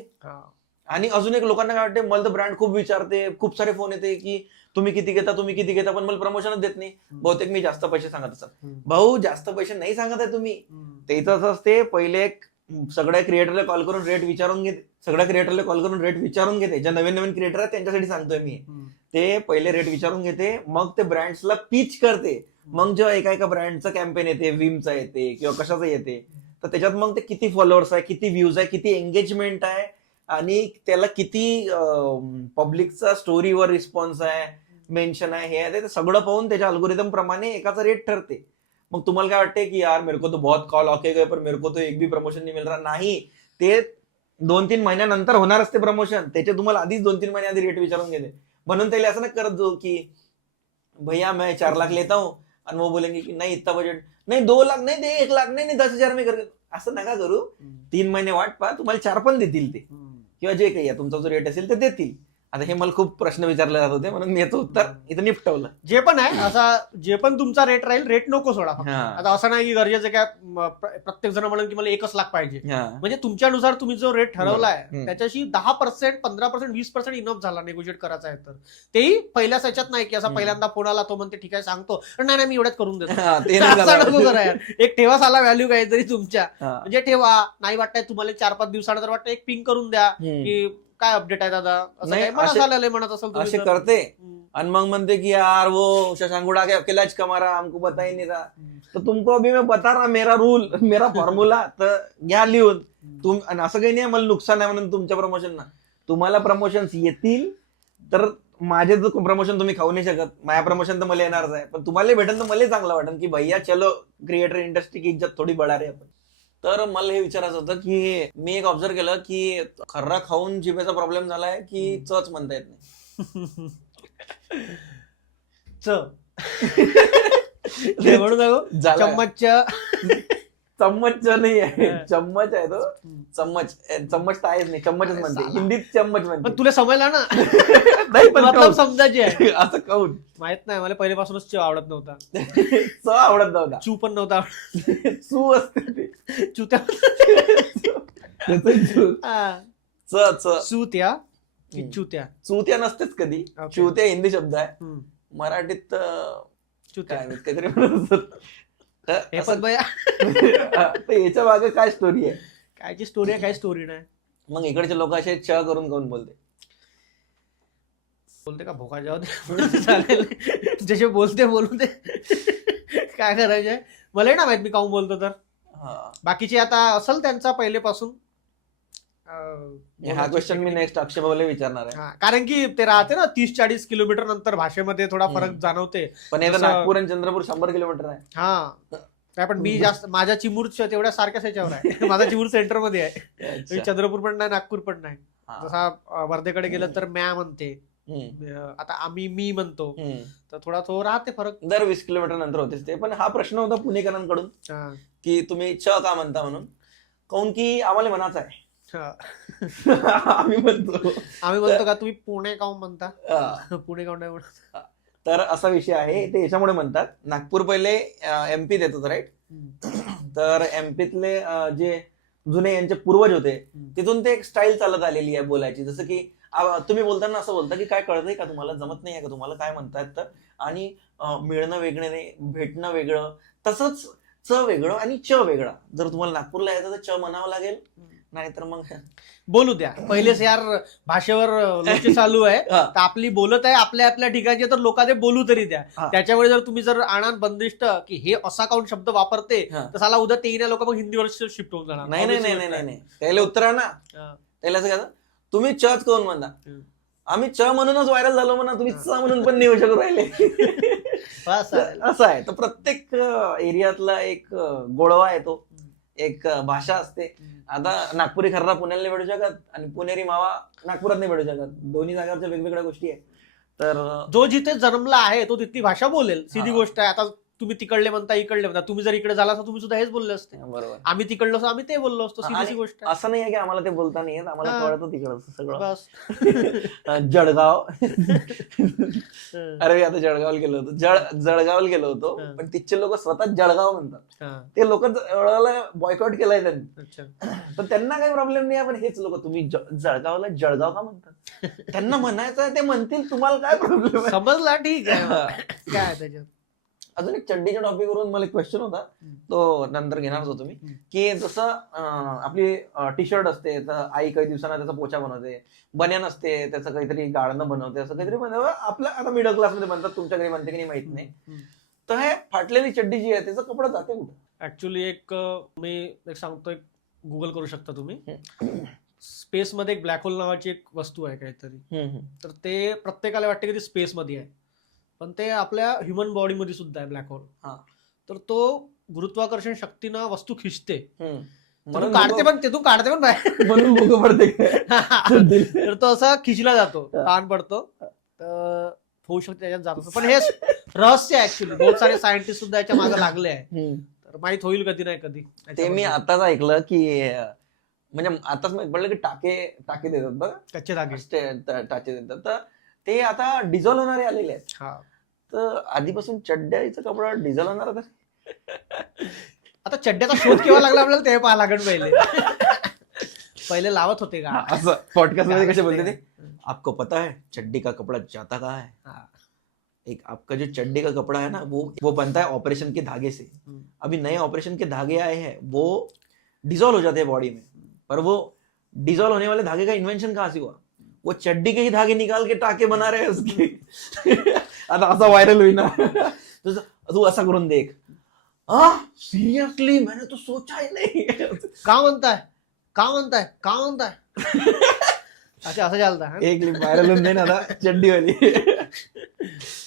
आणि अजून एक लोकांना काय वाटते, मला तर ब्रँड खूप विचारते, खूप सारे फोन येते की तुम्ही किती घेता, पण मला प्रमोशनच देत नाही. बहुतेक मी जास्त पैसे सांगत असतात. भाऊ जास्त पैसे नाही सांगत आहे तुम्ही, ते असं असते, पहिले सगळ्या क्रिएटरला कॉल करून रेट विचारून घेते, ज्या नवीन क्रिएटर आहेत त्यांच्यासाठी सांगतोय मी, ते पहिले रेट विचारून घेते, मग ते ब्रँड्सला पिच करते. मग जेव्हा एका ब्रँडचं कॅम्पेन येते, विमचा येते किंवा कशाचं येते, तर त्याच्यात मग ते किती फॉलोअर्स आहे, किती व्ह्यूज आहे, किती एंगेजमेंट आहे, आणि त्याला किती पब्लिकचा स्टोरीवर रिस्पॉन्स आहे, मेन्शन आहे, हे आहे, ते सगळं पाहून त्याच्या अल्गोरिदम प्रमाणे एकाचा रेट ठरते. मग तुम्हाला काय वाटते की यार मेरे को तो बहुत कॉल आके गए पर मेरे को तो एक भी प्रमोशन नहीं मिल रहा, नाही, ते 2-3 महिन्यानंतर होणार असते प्रमोशन, त्याचे तुम्हाला आधीच 2-3 महिने आधी रेट विचारून घेते. म्हणून त्याला असं नाही करत जो की भैया मैं 4 लाख लेता हूँ, आणि वो बोलेंगे की नाही इतना बजेट नाही, 2 लाख नाही दे, 1 लाख नाही 10,000 में कर. असं नका करू. 3 महिने वाट पहा, तुम्हाला 4 पण देतील ते, किंवा जे काही तुमचा जो रेट असेल ते देतील. आता हे मला खूप प्रश्न विचारले जात होते, म्हणून मी याचं उत्तर इथं निपटवलं. जे पण आहे असा, जे पण तुमचा रेट राहील, रेट नको सोडा. आता असं नाही की गरजेचं काय प्रत्येक जण म्हणून की मला 1 लाख पाहिजे. म्हणजे तुमच्यानुसार तुम्ही जो रेट ठरवलाय त्याच्याशी 10%, 15%, 20% इनफ झाला नेगोशिएट करायचा आहे तर. तेही पहिल्याच याच्यात नाही की असा पहिल्यांदा फोन आला, तो म्हणते ठीक आहे सांगतो, नाही मी एवढ्यात करून देतो, नको करा यार. एक ठेवा साला व्हॅल्यू काहीतरी तुमच्या, म्हणजे ठेवा. नाही वाटतंय तुम्हाला 4-5 दिवसाला तर वाटतं एक पिंग करून द्या की काय अपडेट आहे दादा, म्हणत असेल असे करते. आणि मग म्हणते की यार वो शशांक उड़ा के अकेला कमा रहा, हमको बता ही नहीं रहा. तो तुमको अभी मैं बता रहा मेरा रूल, मेरा फॉर्म्युला, तर घ्या लिहून. आणि असं काही नाही मला नुकसान आहे म्हणून तुमच्या प्रमोशन ना. तुम्हाला प्रमोशन येतील तर माझे जो प्रमोशन तुम्ही खाऊ नाही शकत, माझ्या प्रमोशन तर मला येणारच आहे, पण तुम्हाला भेटेल तर मला चांगलं वाटेल की भैया चलो क्रिएटर इंडस्ट्री की इज्जत थोडी बढा रे आपण. तर मला हे विचारायचं होतं की मी एक ऑब्झर्व केलं की खर्रा खाऊन जिभेचा प्रॉब्लेम झालाय की चच म्हणता येत नाही. चम्मच नाही आहे, चम्मच आहे तो. चम्मच तर आहेच नाही, चम्मचच म्हणते हिंदीत, चम्मच म्हणते. तुला समजला ना, नाही पण समजायची आहे असं काऊन माहित नाही. मला पहिल्यापासूनच चव आवडत नव्हता, च आवडत नव्हता, चू पण नव्हता. चू असते चुत्या, चुत्या चुत्या चुत्या नसतेच कधी. चुत्या हिंदी शब्द आहे, मराठीत काहीतरी हे पण बया. याच्या मागे काय स्टोरी आहे, कायची स्टोरी आहे, काय स्टोरी नाही. मग इकडचे लोक असे च करून कोण बोलते का भोका जाऊ दे, चालेल जसे बोलते बोलू दे, काय करायचंय मला ना माहित मी काहून बोलतो. तर बाकीचे आता असेल त्यांचा पहिलेपासून. हा क्वेश्चन मी नेक्स्ट अक्षय भाऊला विचारणार आहे, कारण की ते राहते ना 30-40 किलोमीटर नंतर भाषेमध्ये थोडा फरक जाणवते. पण हे नागपूर आणि चंद्रपूर 100 किलोमीटर आहे. नाही पण मी जास्त, माझ्या चिमूर तेवढ्या सारख्याच ह्याच्यावर आहे. माझा चिमूर सेंटर मध्ये आहे, चंद्रपूर पण नाही, नागपूर पण नाही. जसा वर्धेकडे गेलं तर म्या म्हणते, आता मी म्हणतो तर थोडा तो राहते फरक. दर 20 किलोमीटर नंतर होतेच ते. पण हा प्रश्न होता पुणेकरांकडून की तुम्ही च का म्हणता म्हणून, काऊन की आम्हाला म्हणायचं आहे. आम्ही म्हणतो का तुम्ही पुणे काऊन म्हणता, पुणे काऊन नाही म्हणत. तर असा विषय आहे, ते याच्यामुळे म्हणतात. नागपूर पहिले एमपीत येत होतं, राईट. तर एमपीतले जे जुने यांचे पूर्वज होते, तिथून ते एक स्टाईल चालत आलेली आहे बोलायची. जसं की तुम्ही बोलताना असं बोलता की काय कळतंय का तुम्हाला, जमत नाही का तुम्हाला काय म्हणतायत तर, आणि मिळणं वेगळं नाही, भेटणं वेगळं, तसंच च वेगळं आणि च वेगळा. जर तुम्हाला नागपूरला यायचं तर च म्हणावं लागेल, नाहीतर मग बोलू द्या. पहिलेच यार भाषेवर लोक चालू आहे, तर आपली बोलत आहे आपल्या आपल्या ठिकाणचे, तर लोकांचे बोलू तरी द्या. त्याच्यामुळे जर तुम्ही जर आणाल बंदिष्ट की हे असा काऊन शब्द वापरते, तर साला उद्या ते लोक मग हिंदीवर शिफ्ट होऊन जाणार. नाही नाही नाही नाही, त्याला उत्तर आहे ना. त्याला असं काय, तुम्ही चच कोण म्हणता, आम्ही च म्हणूनच व्हायरल झालो म्हणा, तुम्ही च म्हणून पण नाही होऊ शकत राहिले. असं आहे. तर प्रत्येक एरियातला एक गोळवा आहे, तो एक भाषा असते. आता नागपुरी खर्रा पुण्याला नाही भेटू शकत आणि पुणेरी मावा नागपुरात नाही भेटू शकत. दोन्ही जागावरच्या वेगवेगळ्या गोष्टी आहे. तर जो जिथे जन्मला आहे तो तिथली भाषा बोलेल, सीधी गोष्ट आहे. आता तुम्ही तिकडले म्हणता, इकडले म्हणता, तुम्ही जर इकडे झाला तर तुम्ही सुद्धा हेच बोलले असते. बरोबर. आम्ही तिकडलो असतो, आम्ही ते बोललो असतो, सीधी गोष्ट. असं नाही आहे की आम्हाला ते बोलता नाही येत, आम्हाला कळतं तिकडं सगळं. जळगाव, अरे आता जळगावला गेलो होतो, जळगावला गेलो होतो, पण तिथचे लोक स्वतः जळगाव म्हणतात. ते लोक बॉयकॉट केलाय त्यांनी, तर त्यांना काही प्रॉब्लेम नाही. पण हेच लोक तुम्ही जळगावला जळगाव का म्हणतात, त्यांना म्हणायचं आहे ते म्हणतील, तुम्हाला काय प्रॉब्लेम. समजला, ठीक आहे. काय त्याच्यात अजून एक चड्डीच्या टॉपिक वरून मला एक क्वेश्चन होता, तो नंतर घेणारच होतो मी. की जसं आपली टी शर्ट असते, तर आई काही दिवसांना त्याचा पोछा बनवते, बन्यान असते त्याचं काहीतरी गाळणं बनवते, असं काहीतरी बनवतं. आपल्या आता मिडल क्लासमध्ये म्हणतात, तुमच्या घरी म्हणते की नाही माहित नाही. तर हे फाटलेली चड्डी जी आहे त्याचा कपडा जाते कुठं. ऍक्च्युली मी एक सांगतो, एक गुगल करू शकता तुम्ही. स्पेस मध्ये एक ब्लॅक होल नावाची एक वस्तू आहे काहीतरी, तर ते प्रत्येकाला वाटते की ते स्पेस मध्ये आहे, पण ते आपल्या ह्युमन बॉडी मध्ये सुद्धा आहे ब्लॅक होल. तर तो गुरुत्वाकर्षण शक्तीनं वस्तू खिचते, काढते पण तिथून काढते पण बाहेर. तर तो असा खिचला जातो, ताण पडतो, तर होऊ शकते त्याच्यात जात असतो. पण हे रहस्य आहे ऍक्च्युली, बहुत सारे सायंटिस्ट सुद्धा याच्या मागे लागले आहे. तर माहित होईल कधी नाही कधी. ते मी आताच ऐकलं की, म्हणजे आताच माहित पडलं की टाके देतात बघा, कच्चे धागे टाचे देतात, तर ते आता डिझॉल्व होणारे आलेले आहेत. तर आधीपासून चड्ड्याचा कपडा डिझॉल्व होणार. आता चड्ड्याचा शोध केव्हा लागला आपल्याला ते पाहा लागेल. पहिले लावत होते का असं पॉडकास्ट मध्ये कसे बोलते ते, आपको पता है चड्डी का कपड़ा जाता कहाँ है. एक आपका जो चड्डी का कपड़ा है ना, वो बनता है ऑपरेशन के धागे से. अभी नए ऑपरेशन के धागे आए हैं, वो डिजोल्व हो जाते हैं बॉडी में. पर वो डिजोल्व होने वाले धागे का इन्वेंशन कहाँ से हुआ, वो चड्डी के ही धागे निकाल के टाके बना रहे हैं उसके. आता असा व्हायरल होईल ना, तू असा करून देख. सिरियसली मैंने तो सोचा ही नहीं. का म्हणताय अच्छा असं चालतं. एक क्लिप व्हायरल होऊन दे ना आता, चड्डीवाली.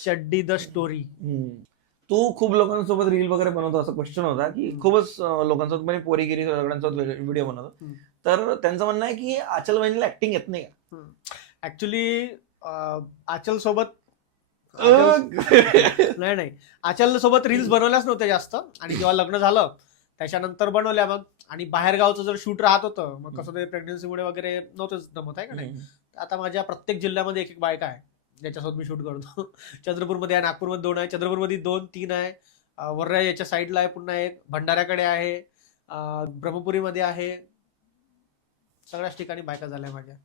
चड्डी द स्टोरी. तू खूप लोकांसोबत रील वगैरे बनवतो, असा क्वेश्चन होता की खूपच लोकांसोबत म्हणजे पोरीगिरी सगळ्यांसोबत व्हिडिओ बनवतो, तर त्यांचं म्हणणं आहे की आचल वहिनीला ऍक्टिंग येत नाही का. ऍक्च्युली आचल सोबत नाही आचल सोबत रील्स बनवल्याच नव्हत्या जास्त, आणि जेव्हा लग्न झालं त्याच्यानंतर बनवल्या मग. आणि बाहेर गावचं जर शूट राहत होतं, मग कसं ते प्रेग्नन्सीमुळे वगैरे नव्हतंच जमत आहे का नाही. आता माझ्या प्रत्येक जिल्ह्यामध्ये एक बायका आहे ज्याच्यासोबत मी शूट करतो. चंद्रपूरमध्ये आहे, नागपूरमध्ये 2 आहे, चंद्रपूरमध्ये 2-3 आहे, वर्रा याच्या साईडला आहे पुन्हा एक, भंडाऱ्याकडे आहे, ब्रह्मपुरीमध्ये आहे. सगळ्याच ठिकाणी बायका झाल्या माझ्या.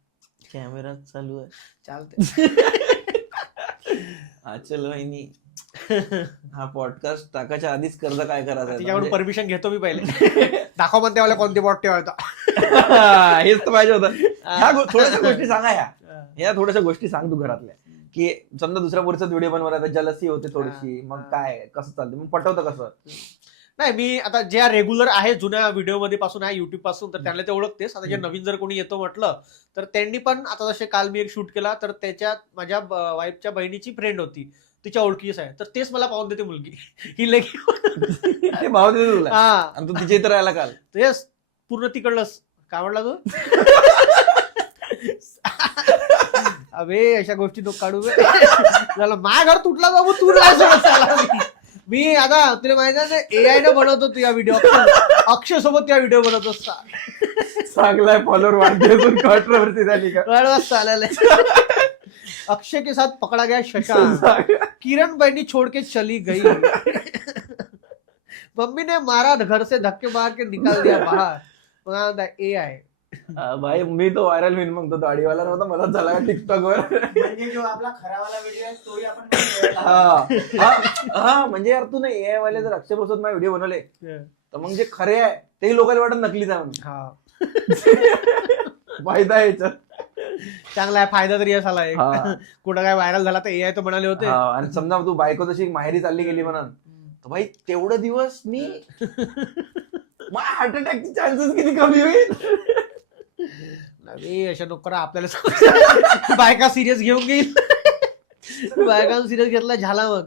कॅमेरा चालू आहे, चालते. आचल वहिनी हा पॉडकास्ट टाकायच्या आधीच कर्ज काय करायचं, तिच्याकडून परमिशन घेतो मी पहिले. दाखव म्हणते मला कोणते बॉट ठेवायचा. हेच तर पाहिजे होतं. ह्या थोड्याशा गोष्टी सांगा, ह्या थोड्याशा गोष्टी सांग तू घरातल्या, की समजा दुसऱ्या पुढचा व्हिडिओ बनवला जलसी होते थोडीशी, मग काय कसं चालतं, मग पटवतं कसं. नाही, मी आता ज्या रेग्युलर आहे जुन्या व्हिडिओ मध्ये पासून आहे युट्यूब पासून, तर त्यांना ते ओळखतेस. आता जे नवीन जर कोणी येतो म्हटलं तर त्यांनी पण, आता जसे काल मी एक शूट केला, तर त्याच्यात माझ्या वाईफच्या बहिणीची फ्रेंड होती, तिच्या ओळखीच आहे, तर तेच मला पाहून देते मुलगी. ही लगे भाव देते तुला, आणि तू तिच्या इथे राहायला काल. तेच पूर्ण तिकडलंच. काय म्हटला तू. अबे अशा गोष्टी नको काढू बे. झालं माझ्या घर तुटला बाबू तू नाही सोडत त्याला. मी आता तुला माहिती आहे AI न बनवतो तुझ्या व्हिडिओ, अक्षय सोबत तुझ्या व्हिडिओ बनवतो असता. चांगलाय फॉलोअर वाढते अजून कॉन्ट्रोवर्सी झाली का. चालेल. अक्षय के साथ पकड़ा गया शशांक, किरण बहनी छोड़ के चली गई, मम्मी ने मारा घर से धक्के मार के निकाल दिया बाहर. AI भाई मी तो व्हायरल होईन मग तो दाढीवाला नव्हता मला झाला टिकटॉक वर. म्हणजे जो आपला खरावाला व्हिडिओ आहे तोही आपण हा म्हणजे यार तू ना AI वाले जर अक्षय बसवत माझे व्हिडिओ बनवले तर मग जे खरे आहे तेही लोकांना वाटत नकलीच आहे म्हणून. फायदा आहे याच्यात. चांगला आहे, फायदा तरी झाला एक. कुठं काय व्हायरल झाला तर AI तो म्हणाले होते. आणि समजा तू बायको तशी माहेरी चालली गेली म्हणून तर भाई तेवढं दिवस मी हार्ट अटॅकचे चान्सेस किती कमी होईल. अशा नोकरा आपल्याला बायका सिरियस घेऊन घेईल. बायका सिरियस घेतला झाला मग.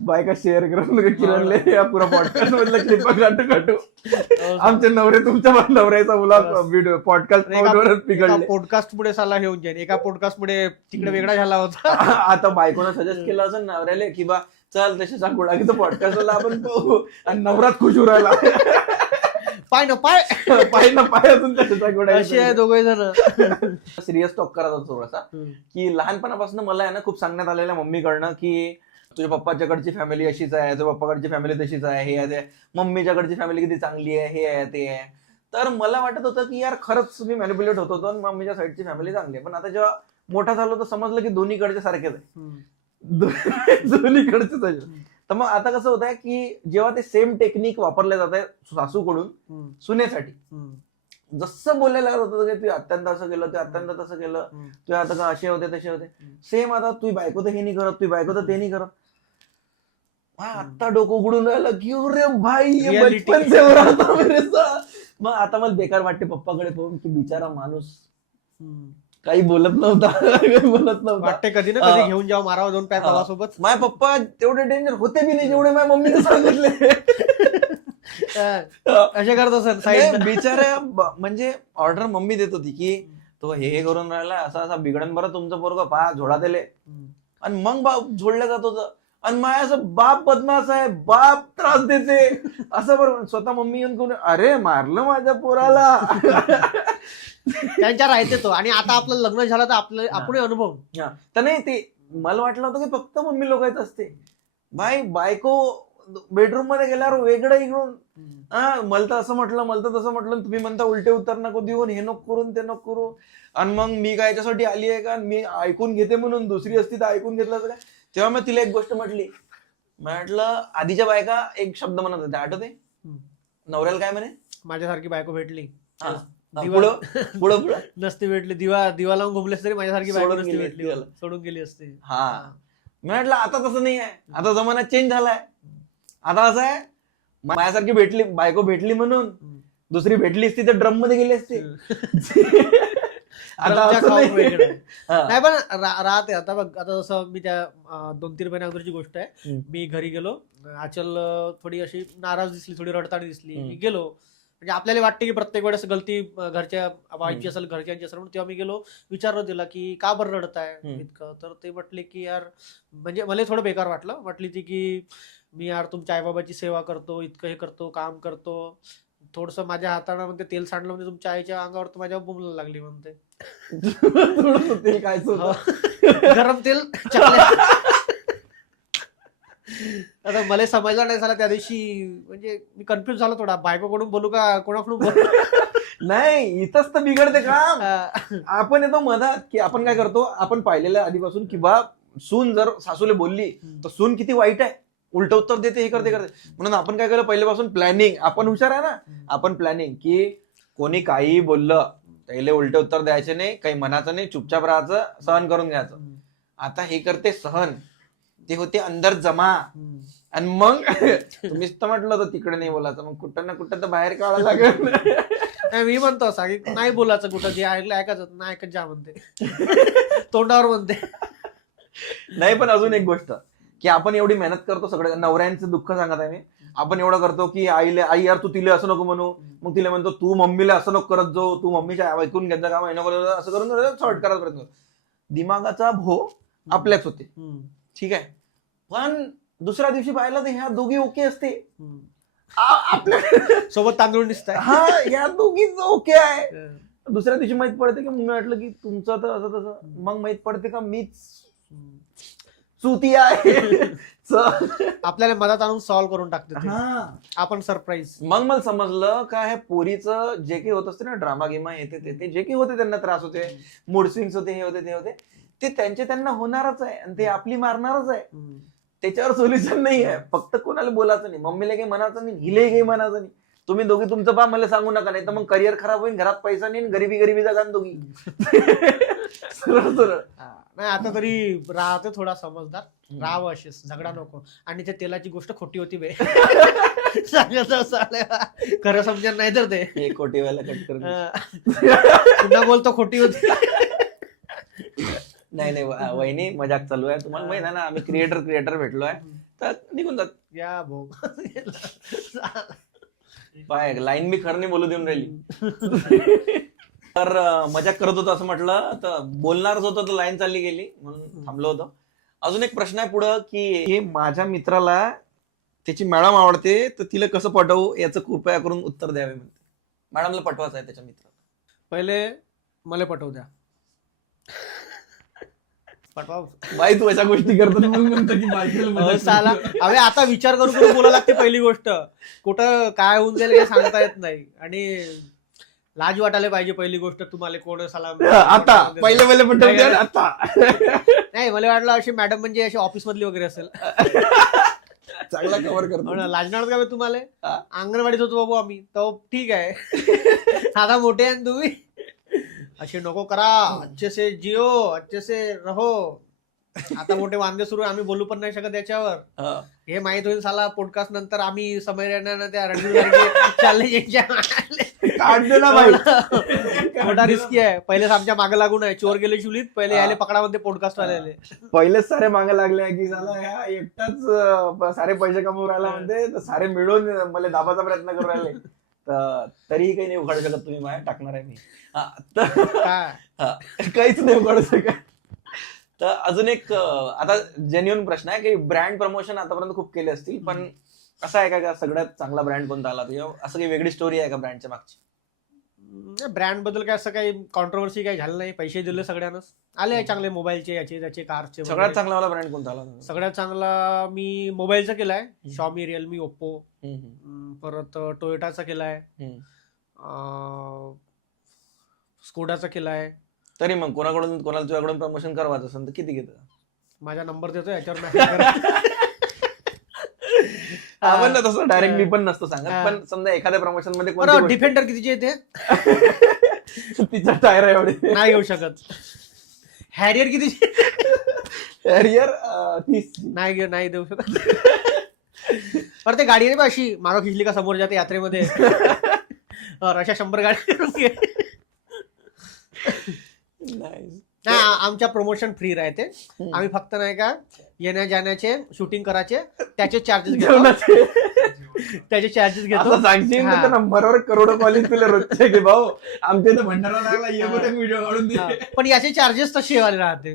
बायका शेअर करून किरणले या पुरा पॉडकास्ट मधलं क्लिप काटू आमचे नवरे तुमच्या नवऱ्याचा मुला व्हिडिओ पॉडकास्ट पिघडले. पॉडकास्ट मुळे साला घेऊन जाईल, एका पॉडकास्ट मुळे तिकडे वेगळा झाला होता. आता बायकोनं सजेस्ट केलं असं नवऱ्याला की बा चल तशाचा गुडागीचं पॉडकास्ट आपण पाहू आणि नवरात खुश होऊ राहिला. पाय ना पाय अजून तशाचा गुडा. अशी आहे दोघे जण. सिरियस टॉक करत होतो थोडासा की लहानपणापासून मला आहे ना खूप सांगण्यात आलेल्या मम्मीकडनं की तुझ्या पप्पाच्याकडची फॅमिली अशीच आहे, तुझ्या पप्पाकडची फॅमिली तशीच आहे, हे आहे, मम्मीच्याकडची फॅमिली किती चांगली आहे, हे आहे ते आहे. तर मला वाटत होतं की यार खरंच मी मॅनिप्युलेट होत होतो आणि मम्मीच्या साईडची फॅमिली चांगली आहे. पण आता जेव्हा मोठा झालो तर समजलं की दोन्हीकडचे सारखेच आहे, दोन्हीकडचेच आहे. तर मग आता कसं होत आहे की जेव्हा ते सेम टेक्निक वापरले जात आहे सासूकडून सुनेसाठी, जसं बोलायला लागत होतं की तू अत्यंत असं केलं, तू अत्यंत तसं केलं, तू आता का असे होते तसे होते, सेम आता तू बायको तर हे नाही करत, तू बायको तर ते नाही करत. आता डोकं उघडून राहिलं की अरे भाई बचपन से हो रहा था मेरे साथ. मग आता मला बेकार वाटते पप्पाकडे पाहून की बिचारा माणूस काही बोलत नव्हता. वाटते कधी ना कधी घेऊन जाऊ मारावं दोन पॅक भावासोबत. माझे पप्पा तेवढे डेंजर होते बी नाही जेवढे माझ्या मम्मीने सांगितले. असे करत असत बिचारा म्हणजे ऑर्डर मम्मी देत होती की तो हे करून राहिला असं असा बिघडन बरं तुमचं पोरगं पहा झोडा दिले, आणि मग झोडलं जात होतं. आणि माझ्या असं बाप बदमाश आहे, बाप त्रास देते असं बरोबर. स्वतः मम्मी येऊन कोण अरे मारलं माझ्या पोराला. त्यांच्या राहते तो. आणि आता आपलं लग्न झालं तर आपलं आपण अनुभव तर नाही ते मला वाटलं होतं की फक्त मम्मी लोकांच असते. भाई बायको बेडरूम मध्ये गेल्यावर वेगळं इकडून मला तर असं म्हटलं, मला तर तसं म्हटलं, तुम्ही म्हणता उलटे उत्तर नको देऊन, हे नको करून ते नको करू. आणि मग मी काय याच्यासाठी आली आहे का, मी ऐकून घेते म्हणून, दुसरी असती तर ऐकून घेतलं असं काय. तेव्हा मी तिला एक गोष्ट म्हटलं आधीच्या बायका एक शब्द म्हणत होते आठवते, नवऱ्याला काय म्हणे, माझ्यासारखी बायको भेटली पुढं नसती भेटली, दिवा लावून घुमले तरी माझ्यासारखी बायको नसती भेटली, सोडून गेली असते. हा मी म्हटलं आता तसं नाही आहे, आता जमाना चेंज झालाय. आता असं आहे माझ्यासारखी भेटली बायको भेटली म्हणून दुसरी भेटली असती तर ड्रम मध्ये गेली असती. नाही पण राहते. आता बघ, आता जसं मी त्या 2-3 महिन्या अगोदरची गोष्ट आहे, मी घरी गेलो, आचल थोडी अशी नाराज दिसली, थोडी रडताना दिसली. मी गेलो, म्हणजे आपल्याला वाटते की प्रत्येक वेळेस गलती घरच्या वाईची असेल, घरच्यांची असेल, म्हणून तेव्हा मी गेलो, विचारलं तिला की का बरं रडताय इतकं. तर ते म्हटले की यार, म्हणजे मला थोडं बेकार वाटलं. म्हटली ती की मी यार तुमच्या आईबाबाची सेवा करतो, इतकं हे करतो, काम करतो, थोडस माझ्या हाताने म्हणते तेल सांडलं म्हणजे तुमच्या आईच्या अंगावर तर माझ्या बुमला लागली म्हणते. तेल काय गरम तेल. आता मला समजलं नाही झालं त्या दिवशी, म्हणजे मी कन्फ्युज झालो थोडा, बायकोकडून बोलू का कोणाकडून बोलू. नाही इथंच तर बिघडते काम. आपण येतो मधात की आपण काय करतो, आपण पाहिलेलं आधीपासून की बा सून जर सासूला बोलली तर सून किती वाईट आहे, उलट उत्तर देते, हे करते. म्हणून आपण काय केलं पहिल्यापासून प्लॅनिंग. आपण हुशार आहे ना, आपण प्लॅनिंग की कोणी काही बोललं पहिले उलटे उत्तर द्यायचे नाही, काही मनाचं नाही, चुपचाप राहायचं, सहन करून घ्यायचं. आता हे करते सहन, ते होते अंदर जमा. आणि मग तुम्हीच तर म्हटलं होतं तिकडे नाही बोलायचं, मग कुठं ना कुठं तर बाहेर काढायला लागेल. मी म्हणतो असं नाही बोलायचं, कुठं जे ऐकलं ऐकायचं, नाही ऐकत जा म्हणते, तोंडावर म्हणते. नाही पण अजून एक गोष्ट की आपण एवढी मेहनत करतो, सगळं नवऱ्यांचं दुःख सांगत आहे मी, आपण एवढं करतो की आईला, आई यार तू तिला असं नको म्हणू, मग तिला म्हणतो तू मम्मीला असं नको करत जाऊ, तू मम्मीच्या ऐकून घेत जा, काम नको असं करून शॉर्ट करायचा प्रयत्न. दिमागाचा भो आपल्याच होते, हम्म. ठीक आहे. पण दुसऱ्या दिवशी पाहिलं तर ह्या दोघी ओके असते, हम्म. आपल्या सोबत तांदूळ दिसताय. हा या दोघीच ओके आहे. दुसऱ्या दिवशी माहित पडते की मग मी वाटलं की तुमचं तर असं तसं, मग माहित पडते का मीच चुती आहे. आपल्याला मदत आणून सॉल्व्ह करून टाकते ते. हा आपण सरप्राईज. मग मला समजलं का हे पोरीचं जे काही होत असते ना, ड्रामा गिमा येते ते जे काही होते, त्यांना त्रास होते, मूड स्विंग्स होते, हे होते ते होते, ते त्यांना होणारच आहे आणि ते आपली मारणारच आहे. त्याच्यावर सोल्युशन नाही आहे. फक्त कोणाला बोलायचं नाही, मम्मीला काही म्हणायचं नाही, हिला काही म्हणायचं नाही. तुम्ही दोघी तुमचं पा मला सांगू नका, नाही तर मग करिअर खराब होईल, घरात पैसा नाही, गरिबी जागा दोघी. सरळ. नाही आता तरी राहते थोडा समजदार, राहावं अशीच, झगडा नको. आणि ते तेलाची गोष्ट खोटी होती बे. खरं समजेल नाही तर ते खोटीवाला कट कर. पुन्हा बोलतो खोटी होती. नाही वहिनी मजाक चालू आहे, तुम्हाला माहित आहे ना, आम्ही क्रिएटर भेटलोय तर निघून जात. या भाऊ पाय लाईन मी खरं नाही बोलू देऊन राहिली. तर मजाक करत होतो असं म्हटलं, तर बोलणारच होतं तर लाईन चालली गेली म्हणून थांबलो होतो. अजून एक प्रश्न आहे पुढं की हे माझ्या मित्राला त्याची मॅडम आवडते तर तिला कसं पटवू याचं कृपया करून उत्तर द्यावे म्हणते. मॅडमला पटवायचं आहे त्याच्या मित्राला. पहिले मला पटवू द्या. पटवा बाई तू अशा गोष्टी करतो मग म्हणतो की बायकोला साला. अरे आता विचार करून बोलायला लागते पहिली गोष्ट. कुठं काय होऊन जाईल हे सांगता येत नाही. आणि लाज वाटायला पाहिजे पहिली गोष्ट. तुम्हाला कोण साला आता पहिले पटवू आता. नाही मला वाटलं अशी मॅडम म्हणजे अशी ऑफिस मधली वगैरे असेल. चांगला कव्हर करतो. लाजणार का तुम्हाला. अंगणवाडीत होतो बाबू आम्ही तर ठीक आहे. आता मोठे आहे तुम्ही. असे नको करा, अच्छे से जिओ, अच्छे से रहो. आता मोठे वांदे सुरू, आम्ही बोलू पण नाही शकत याच्यावर. हे माहित होईल साला पॉडकास्ट नंतर आम्ही समय त्या मोठा रिस्की आहे. पहिलेच आमच्या मागे लागून आहे. चोर गेले शुलीत पहिले यायला पकडामध्ये पॉडकास्ट आलेले. पहिलेच सारे मागे लागले की साला ह्या एकटाच सारे पैसे कमवून राहिला म्हणते, तर सारे मिळून मला दाबाचा प्रयत्न करू राहिले. तर तरीही काही नाही उघडू शकत तुम्ही, माझ्या टाकणार आहे मी. काहीच नाही उघडू शकत. तर अजून एक आता जेन्युइन प्रश्न आहे की ब्रँड प्रमोशन आतापर्यंत खूप केले असतील, पण असं आहे का सगळ्यात चांगला ब्रँड कोणता आला, असं काही वेगळी स्टोरी आहे का ब्रँडच्या मागची? ब्रँड बद्दल काय असं काही कॉन्ट्रोवर्सी काही झालं नाही. पैसे दिले सगळ्यांनाच, आले चांगले मोबाईलचे, याचे त्याचे, कारचे. सगळ्यात चांगला वाला ब्रँड कोणता आला? सगळ्यात चांगला मी मोबाईलचा केलाय, शॉमी, रिअलमी, ओप्पो. परत टोयोटाचा केलाय, स्कोडाचा केलाय. तरी मग कोणाला तुझ्याकडून प्रमोशन करवायचं असेल तर किती घेतं? माझा नंबर देतो याच्यावर मेसेज करा. आपण तसं डायरेक्ट मी पण नसतो सांगत, पण समजा एखाद्या प्रमोशन मध्ये डिफेंडर कितीचे येते? तिचा टायर आहे एवढे नाही घेऊ शकत. हॅरियर कितीचे? हॅरियर 30 नाही देऊ शकत. पर ते गाडी नाही अशी मागं खिचली का समोर जाते यात्रेमध्ये. अशा 100 गाडी. नाही आमच्या प्रमोशन फ्री राहते. आम्ही फक्त नाही का येण्या जाण्याचे, शूटिंग करायचे त्याचे चार्जेस घेतो. त्याचे चार्जेस घेतो. सांगशील नंबरवर करोडो कॉलेज तुला रोजचे की भाऊ आमच्या इथं भंडारा लागला, व्हिडिओ काढून दे. पण याचे चार्जेस तसे वाले राहते.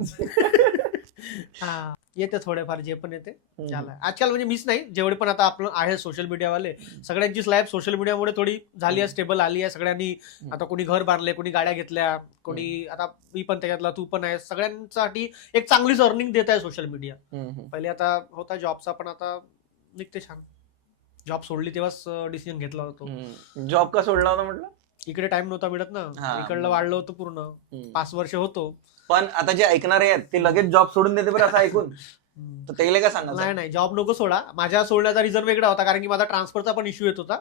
हा येते थोडेफार जे पण येते. आजकाल म्हणजे मीच नाही, जेवढे पण आता आपलं आहे सोशल मीडियावाले, सगळ्यांची स्लॅब सोशल मीडियामुळे थोडी झाली आहे, स्टेबल आली आहे. सगळ्यांनी आता कोणी घर बांधले, कोणी गाड्या घेतल्या, कोणी आता मी पण त्याच्यातला, तू पण आहे. सगळ्यांसाठी एक चांगलीच अर्निंग देत आहे सोशल मीडिया. पहिले आता होता जॉबचा, पण आता निघते छान. जॉब सोडली तेव्हाच डिसिजन घेतला होता. जॉब का सोडला होता म्हटलं? इकडे टाइम नव्हता मिळत ना, इकडलं वाढलं होतं पूर्ण. 5 वर्ष होतो. पण आता जे ऐकणारे आहेत ते लगेच जॉब सोडून देते बरं असं ऐकून, तर त्याला काय सांगा? नाही जॉब नको सोडा. माझ्या सोडण्याचा रिझन वेगळा होता, कारण की माझा ट्रान्सफरचा पण इश्यू येत होता.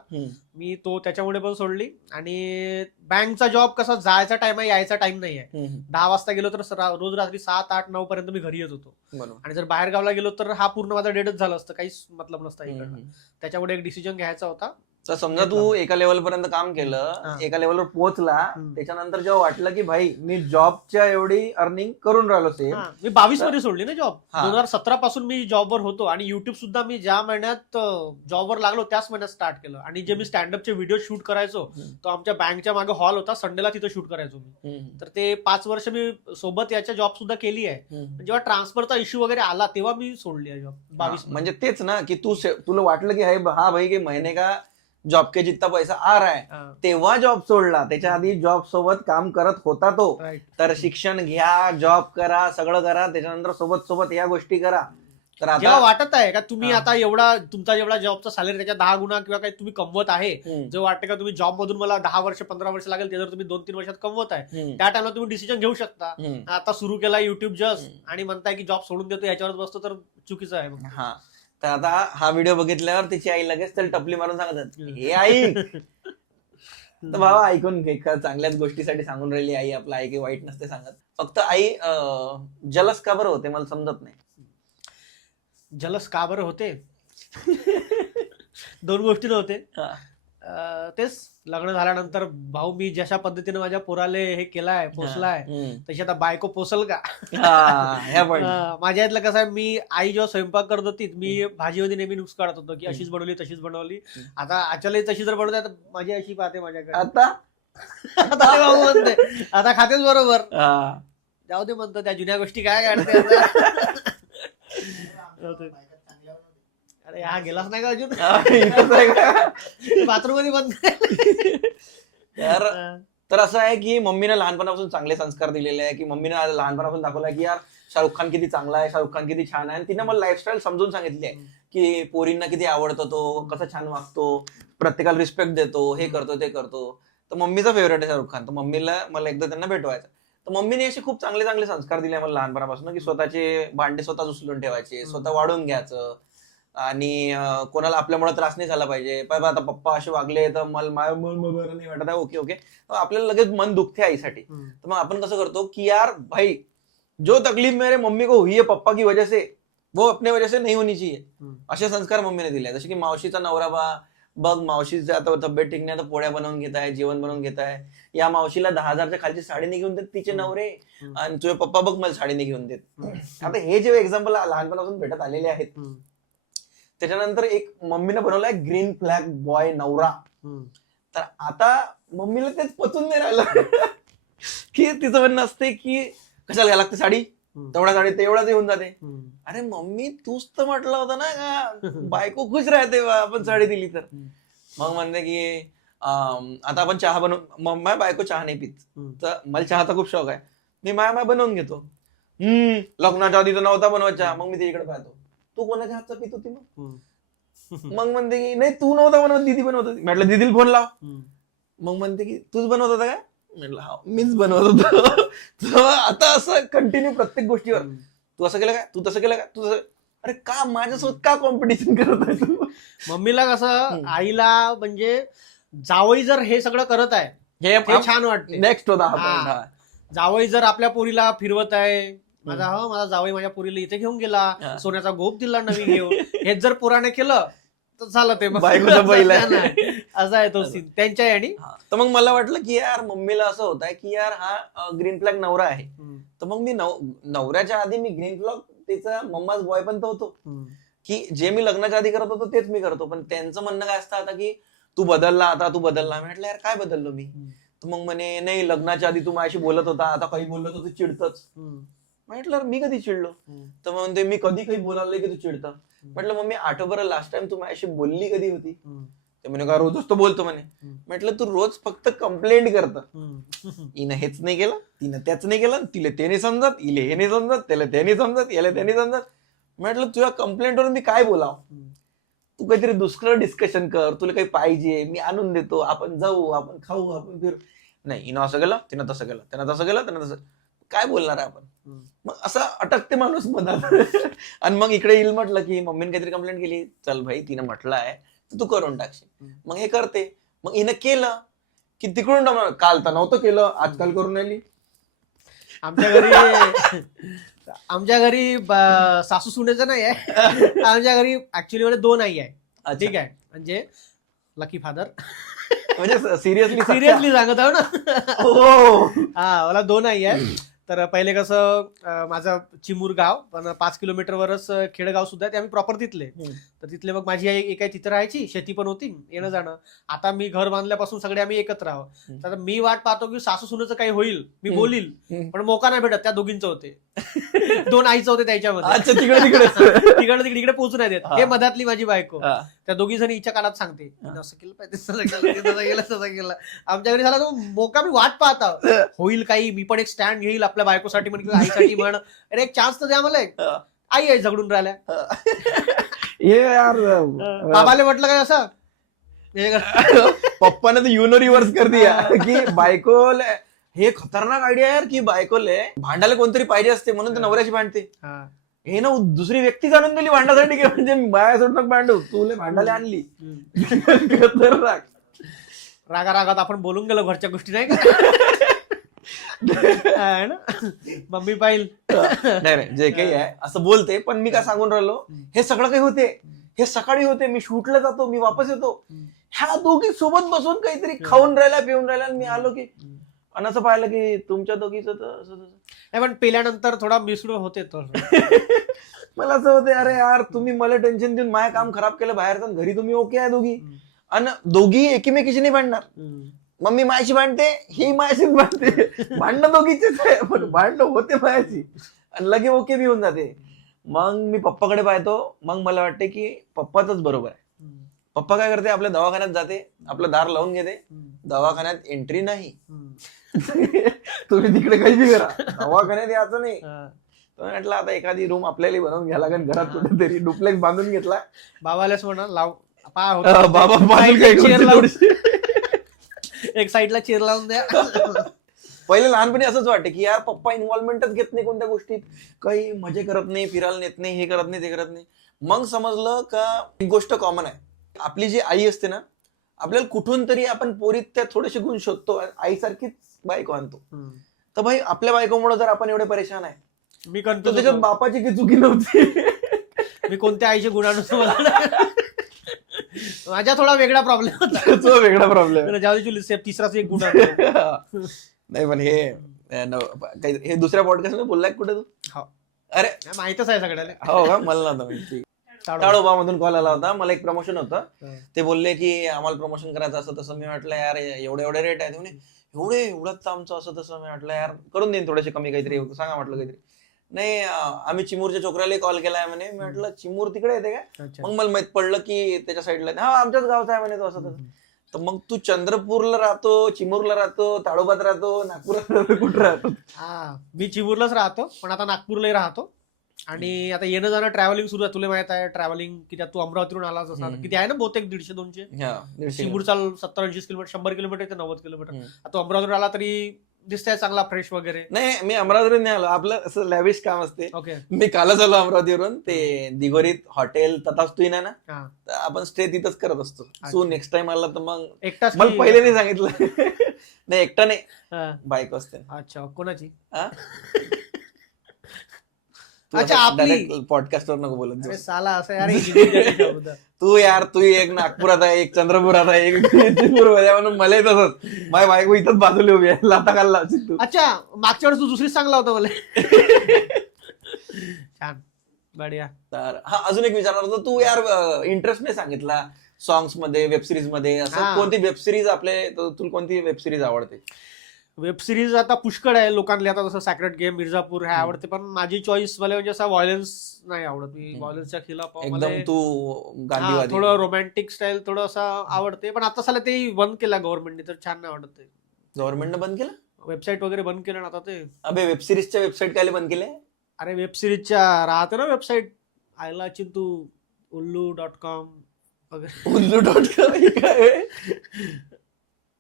मी तो त्याच्यामुळे पण सोडली. आणि बँकचा जॉब कसा जायचा टाइम आहे, यायचा टाइम नाही आहे. 10 वाजता गेलो तर रोज रात्री 7, 8, 9 पर्यंत मी घरी येत होतो. आणि जर बाहेर गावला गेलो तर हा पूर्ण माझा डेटच झाला असतं, काहीच मतलब नसता इकडनं. त्याच्यामुळे एक डिसिजन घ्यायचा होता. तर समजा तू एका लेवल पर्यंत काम केलं, एका लेवलवर पोहोचला, त्याच्यानंतर जेव्हा वाटलं की भाई मी जॉबच्या एवढी अर्निंग करून राहिलो सेम. मी 22 मध्ये सोडली ना जॉब. 2017 पासून मी जॉबवर होतो आणि युट्यूब सुद्धा मी ज्या महिन्यात जॉबवर लागलो त्याच महिन्यात स्टार्ट केलं. आणि जे मी स्टँडअपचे व्हिडिओ शूट करायचो तो आमच्या बँकच्या मागे हॉल होता, संडेला तिथं शूट करायचो मी. तर ते 5 वर्ष मी सोबत याच्या जॉब सुद्धा केली आहे. जेव्हा ट्रान्सफरचा इश्यू वगैरे आला तेव्हा मी सोडली आहे जॉब 22. म्हणजे तेच ना की तुला वाटलं की हा भाई की महिने का जॉब के जितना पैसा आ रहा है, तेव्हा जॉब सोडला. त्याच्या आधी जॉब सोबत काम करत होता तो. तर शिक्षण घ्या, जॉब करा, सगळं करा, त्याच्यानंतर सोबत सोबत या गोष्टी करा. तर आता वाटत आहे का तुम्ही आता एवढा तुमचा जेवढा जॉबचा सॅलरी त्याच्या 10 गुणा किंवा काही तुम्ही कमवत आहे, जो वाटतं का तुम्ही जॉब मधून मला 10 वर्ष 15 वर्ष लागेल ते जर तुम्ही 2-3 वर्षात कमवत आहे, त्या टाइमला तुम्ही डिसिजन घेऊ शकता. आता सुरू केला युट्यूब जस्ट आणि म्हणताय की जॉब सोडून देतो याच्यावर बसतो, तर चुकीचं आहे. हा, तर आता हा व्हिडिओ बघितल्यावर तिची आई लगेच त्याला टपली मारून सांगतात हे आई. तर बाबा ऐकून घे, चांगल्याच गोष्टीसाठी सांगून राहिली आई. आपला आई काही वाईट नसते सांगत. फक्त आई जलस का बरं होते मला समजत नाही. जलस का बरं होते? 2 गोष्टी होते. तेच लग्न झाल्यानंतर भाऊ मी जशा पद्धतीने माझ्या पोराले हे केलाय, पोसलाय, तशी आता बायको पोसल का? माझ्या यातलं कसं आहे, मी आई जेव्हा स्वयंपाक करत होती मी भाजीमध्ये नेहमी नुक्स काढत होतो की अशीच बनवली तशीच बनवली. आता अचानक तशी जर बनवते तर माझी अशी पाहते माझ्याकडे. आता भाऊ म्हणते आता खातेच बरोबर. जाऊ दे म्हणतो, त्या जुन्या गोष्टी काय काढते. अरे हा गेलाच नाही का अजून? बाथरूम मध्ये बंद. तर असं आहे की मम्मीने लहानपणापासून चांगले संस्कार दिलेले आहे, की मम्मीने लहानपणापासून दाखवलाय की यार शाहरुख खान किती चांगला आहे, शाहरुख खान किती छान आहे. आणि तिने मला लाईफस्टाईल समजून सांगितली आहे की पोरींना किती आवडतो तो, कसं छान वागतो, प्रत्येकाला रिस्पेक्ट देतो, हे करतो ते करतो. तर मम्मीचा फेवरेट आहे शाहरुख खान. तर मम्मीला मला एकदा त्यांना भेटवायचं. तर मम्मीने असे खूप चांगले चांगले संस्कार दिले मला लहानपणापासून, की स्वतःचे भांडे स्वतः उचलून ठेवायचे, स्वतः वाढून घ्यायचं, आणि कोणाला आपल्यामुळे त्रास नाही झाला पाहिजे. पाहिजे आता पप्पा असे वागले तर मला बरं नाही वाटत आहे, ओके ओके, आपल्याला लगेच मन दुखते आईसाठी. तर मग आपण कसं करतो की यार भाई जो तकलीफ मेरे मम्मी को हुई है पप्पा की वजह से, वो अपने वजह से नहीं होनी चाहिए. असे संस्कार मम्मीने दिले. जसे की मावशीचा नवरा बघ, मावशीचं आता तब्येत ठीक नाही तर पोळ्या बनवून घेत आहे, जेवण बनवून घेत आहे. या मावशीला 10,000च्या खालची साडी नाही घेऊन देत तिचे नवरे, आणि तुझे पप्पा बघ मला साडी नाही घेऊन देत. आता हे जे एक्झाम्पल लहानपणापासून भेटत आलेले आहेत. त्याच्यानंतर एक मम्मीने बनवलाय ग्रीन फ्लॅग बॉय नवरा. तर आता मम्मीला तेच पचून नाही राहिलं की तिचं म्हणणं असते की कशाला घ्यायला लागते साडी, तेवढ्या साडी तेवढ्याच येऊन जाते. अरे मम्मी तूच तर म्हटलं होतं ना का बायको खुश राहते आपण साडी दिली तर. मग म्हणते की आता आपण चहा बनवू, माझ्या बायको चहा नाही पित, तर मला चहाचा खूप शौक आहे, मी माया बनवून घेतो. लग्नाच्या आधी तर नव्हता बनवायचा. मग मी तिकडे पाहतो तू कोणाच्या हातचा पित होती मग म्हणते की नाही तू नव्हता बनवत, दिदी बनवत होती. म्हटलं दिदीला फोन लाव. मग म्हणते की तूच बनवत होता काय? म्हटलं हा मीच बनवत होतो. आता असं कंटिन्यू प्रत्येक गोष्टीवर तू असं केलं काय, तू तसं केलं काय, तू तसं. अरे का माझ्यासोबत का कॉम्पिटिशन करत आहे तू? मम्मीला कसं आईला म्हणजे जावई जर हे सगळं करत आहे हे छान वाटते. नेक्स्ट होता जावई जर आपल्या पोरीला फिरवत आहे, माझा जावई माझ्या पोरीला इथे घेऊन गेला, सोन्याचा गोप दिला नवीन घेऊन, हेच जर पुराणे केलं तर झालं ते बायकोचं बैल आहे. असा आहे तो सीन त्यांच्या यानी. तर मग मला वाटलं की यार मम्मीला असं होत आहे की यार हा ग्रीन फ्लॅग नवरा आहे, तर मग मी नवऱ्याच्या आधी मी ग्रीन फ्लॅग तिचा मम्माच बॉय पण तो होतो, की जे मी लग्नाच्या आधी करत होतो तेच मी करतो. पण त्यांचं म्हणणं काय असतं आता की तू बदलला, आता तू बदलला. म्हटलं यार काय बदललो मी? तर मग म्हणे नाही लग्नाच्या आधी तू माझ्याशी बोलत होता, आता काही बोललो तर तू चिडतच. म्हटलं मी कधी चिडलो? तर म्हणते मी कधी काही बोलायला की तू चिडतं. म्हटलं मग मी आठवभर लास्ट टाइम तू माझ्याशी बोलली कधी होती? ते म्हणे का रोजच तो बोलतो म्हणे. म्हटलं तू रोज फक्त कंप्लेंट करत, हिनं हेच नाही केलं, तिनं त्याच नाही केलं, तिला ते नाही समजत, इले हे नाही समजत, त्याला ते नाही समजत, याला ते नाही समजत. म्हटलं तुझ्या कंप्लेंटवर मी काय बोलाव? तू काहीतरी दुसरं डिस्कशन कर, तुला काही पाहिजे मी आणून देतो, आपण जाऊ, आपण खाऊ, आपण फिरू. नाही हिनं असं केलं, तिनं तसं केलं, त्यानं तसं केलं, त्यानं तसं. काय बोलणार आहे आपण? मग असं अटकते माणूस मनात. आणि मग इकडे येईल म्हटलं की मम्मीने काहीतरी कंप्लेंट केली, चल भाई तिनं म्हटलं आहे तर तू करून टाकशील. मग हे करते, मग हिनं केलं की तिकडून काल तर नव्हतं केलं, आजकाल करून राहिली. आमच्या घरी सासू सुनेचं नाही आहे. आमच्या घरी ऍक्च्युली 2 आई आहे. ठीक आहे, म्हणजे लकी फादर. म्हणजे सिरियसली सिरियसली सांगत आहो ना. हो. हा, मला 2 आई आहेत. तर पहिले कसं माझं चिमूर गाव, पण 5 किलोमीटरवरच खेडगाव सुद्धा, ते आम्ही प्रॉपर तिथले. तर तिथले मग माझी आई एक तिथे राहायची, शेती पण होती, येणं जाणं. आता मी घर बांधल्यापासून सगळे आम्ही एकत्र आहोत. तर मी वाट पाहतो की सासू सुनेचं काही होईल, मी बोलील, पण मोका नाही भेटत. त्या दोघींचं होते. 2 आईचं होते त्याच्यामध्ये. तिकडे तिकडे पोहोचू नाही देत. हे मधातली माझी बायको, त्या दोघी जणी हिच्या कानात सांगते, असं केलं पाहिजे, तसं केलं. आमच्या घरी झाला तो मोका, मी वाट पाहता होईल काही, मी पण एक स्टँड घेईल आपल्या बायकोसाठी म्हण किंवा आईसाठी म्हण. अरे एक चान्स तर द्या मला. एक आई आहे झगडून राहिल्या. हे यार बाबाले म्हटलं काय असं पप्पाने तर युनो रिव्हर्स कर दिया की बायकोले, हे खतरनाक आयडिया यार की बायकोले भांडायला कोणतरी पाहिजे असते म्हणून तर नवऱ्याशी भांडते. हे ना दुसरी व्यक्ती जाणून दिली भांडासाठी, म्हणजे बाया सोडून भांडू, तुले भांडायला आणली. खतरनाक. रागात आपण बोलून गेलो घरच्या गोष्टी, नाही का? मम्मी पाहिल नाही जे काही आहे असं बोलते, पण मी काय सांगून राहिलो, हे सगळं काही होते, हे सकाळी होते, मी शूटला जातो, मी वापस येतो, ह्या दोघी सोबत बसून काहीतरी खाऊन राहिला पिऊन राहिला, मी आलो की आणि असं पाहिलं की तुमच्या दोघीचं तर असं तसं. पण पेल्यानंतर थोडा मिसळ होते. मला असं होते, अरे यार तुम्ही मला टेन्शन देऊन माझं काम खराब केलं बाहेर, घरी तुम्ही ओके आहे दोघी, आणि दोघी एकीमेकीशी नाही भांडणार. मम्मी मायाशी भांडते, ही मायाशीच भांडते, भांडणं दोघीचीच आहे, पण भांडणं होते मायाशी आणि लगे ओके बी होऊन जाते. मग मी पप्पाकडे पाहतो, मग मला वाटते की पप्पाच बरोबर आहे. पप्पा काय करते, आपल्या दवाखान्यात जाते, आपलं दार लावून घेते, दवाखान्यात एंट्री नाही. तुम्ही तिकडे काही बी करा, दवाखान्यात यायचं नाही. म्हटलं आता एखादी रूम आपल्याला बनवून घ्या लागेल घरात, कुठेतरी डुप्लेक्स बांधून घेतला. बाबालाच म्हणा लाव, बाबा एक साईडला चेअर लावून द्या. पहिले लहानपणी असंच वाटतं की यार पप्पा इन्व्हॉल्वमेंटच घेत नाही कोणत्या गोष्टीत, काही मजे करत नाही, फिरायला नेत नाही, हे करत नाही, ते करत नाही. मग समजलं का एक गोष्ट कॉमन आहे, आपली जी आई असते ना, आपल्याला कुठून तरी आपण पोरीत त्या थोडेसे गुण शोधतो, आईसारखीच बायको आणतो. तर भाई आपल्या बायकोमुळे जर आपण एवढे परेशान आहे, मी करतो त्याच्यात बापाची काही चुकी नव्हती. मी कोणत्या आईचे गुणानुसार माझा थोडा वेगळा प्रॉब्लेम होता. तो वेगळा प्रॉब्लेम, तिसराच एक गुण. नाही पण हे दुसऱ्या पॉडकास्ट मध्ये बोललाय कुठे तू? अरे माहितच आहे सगळ्याला. हो का, मला नव्हतं माहिती. ताडोबा मधून कॉल आला होता, मला एक प्रमोशन होतं, ते बोलले की आम्हाला प्रमोशन करायचं असं तसं. मी म्हटलं यार एवढे रेट आहे, एवढंच आमचं असं तसं. मी म्हटलं यार करून देईन थोडेसे कमी, काहीतरी सांगा म्हटलं काहीतरी. नाही आम्ही चिमूरच्या चोकऱ्याला कॉल केलाय म्हणे. मी म्हटलं चिमूर तिकडे येते का? मग मला माहित पडलं की त्याच्या साईडला, हा आमच्याच गावचा आहे म्हणे तो, असं तसं. तर मग तू चंद्रपूरला राहतो, चिमूरला राहतो, ताडोबात राहतो, नागपुरात राहतो, कुठं राहतो? मी चिमूरलाच राहतो, पण आता नागपूरलाही राहतो. आणि आता येणं जाणं ट्रॅव्हलिंग सुरू आहे, तुला माहित आहे ट्रॅव्हलिंग किती. तू अमरावतीवरून आलाच असा, किती आहे ना बहुतेक 150-200. चिमूरचा 70-80 किलोमीटर, 100 किलोमीटर ते 90 किलोमीटर. तू अमरावतीवर आला तरी दिसतंय चांगला फ्रेश वगैरे. नाही मी अमरावतीवरून नाही आलो, आपलं असं लॅविश काम असते. ओके, मी कालच आलो अमरावतीवरून. ते दिगोरीत हॉटेल तथास्तू ना, तर आपण स्टे तिथंच करत असतो. सो नेक्स्ट टाइम आला तर मग एकटाच, मला पहिले नाही सांगितलं. नाही एकटा नाही, बायको असते. अच्छा, कोणाची? अच्छा आपली पॉडकास्टवर नको बोलत साला असं यार. तू एक नागपुरात आहे, एक चंद्रपुरात आहे, एक म्हणून मला तसंच माझी बायको इथंच बाजूला उभी आहे, लाता घालला तू. अच्छा, मागच्या वेळेस तू दुसरीच चांगला होता मला. छान, बढिया. तर हा अजून एक विचारणार होतो, तू यार इंटरेस्ट नाही सांगितला सॉंग्स मध्ये, वेब सिरीज मध्ये. असं कोणती वेब सिरीज तुला कोणती वेब सिरीज आवडते? वेब सिरीज आता पुष्कळ आहे लोकांना. आता जसं सॅक्रेट गेम, मिर्झापूर हे आवडते, पण माझी चॉईस मला म्हणजे असा व्हायलन्स नाही आवडत. मी व्हायलन्सच्या खिलाफ, एकदम तू गांधीवादी. थोडं रोमॅन्टिक स्टाईल थोडं असं आवडते, पण आता साला ते बंद केला गव्हर्नमेंटने, तर छान नाही आवडत. ते गव्हर्नमेंटने बंद केलं, वेबसाईट वगैरे बंद केलं ना आता ते. अबे वेब सिरीजच्या वेबसाईट काय बंद केले? अरे वेब सिरीजच्या राहते ना वेबसाईट, आयला चिंतू उल्लू.com वगैरे. उल्लू.com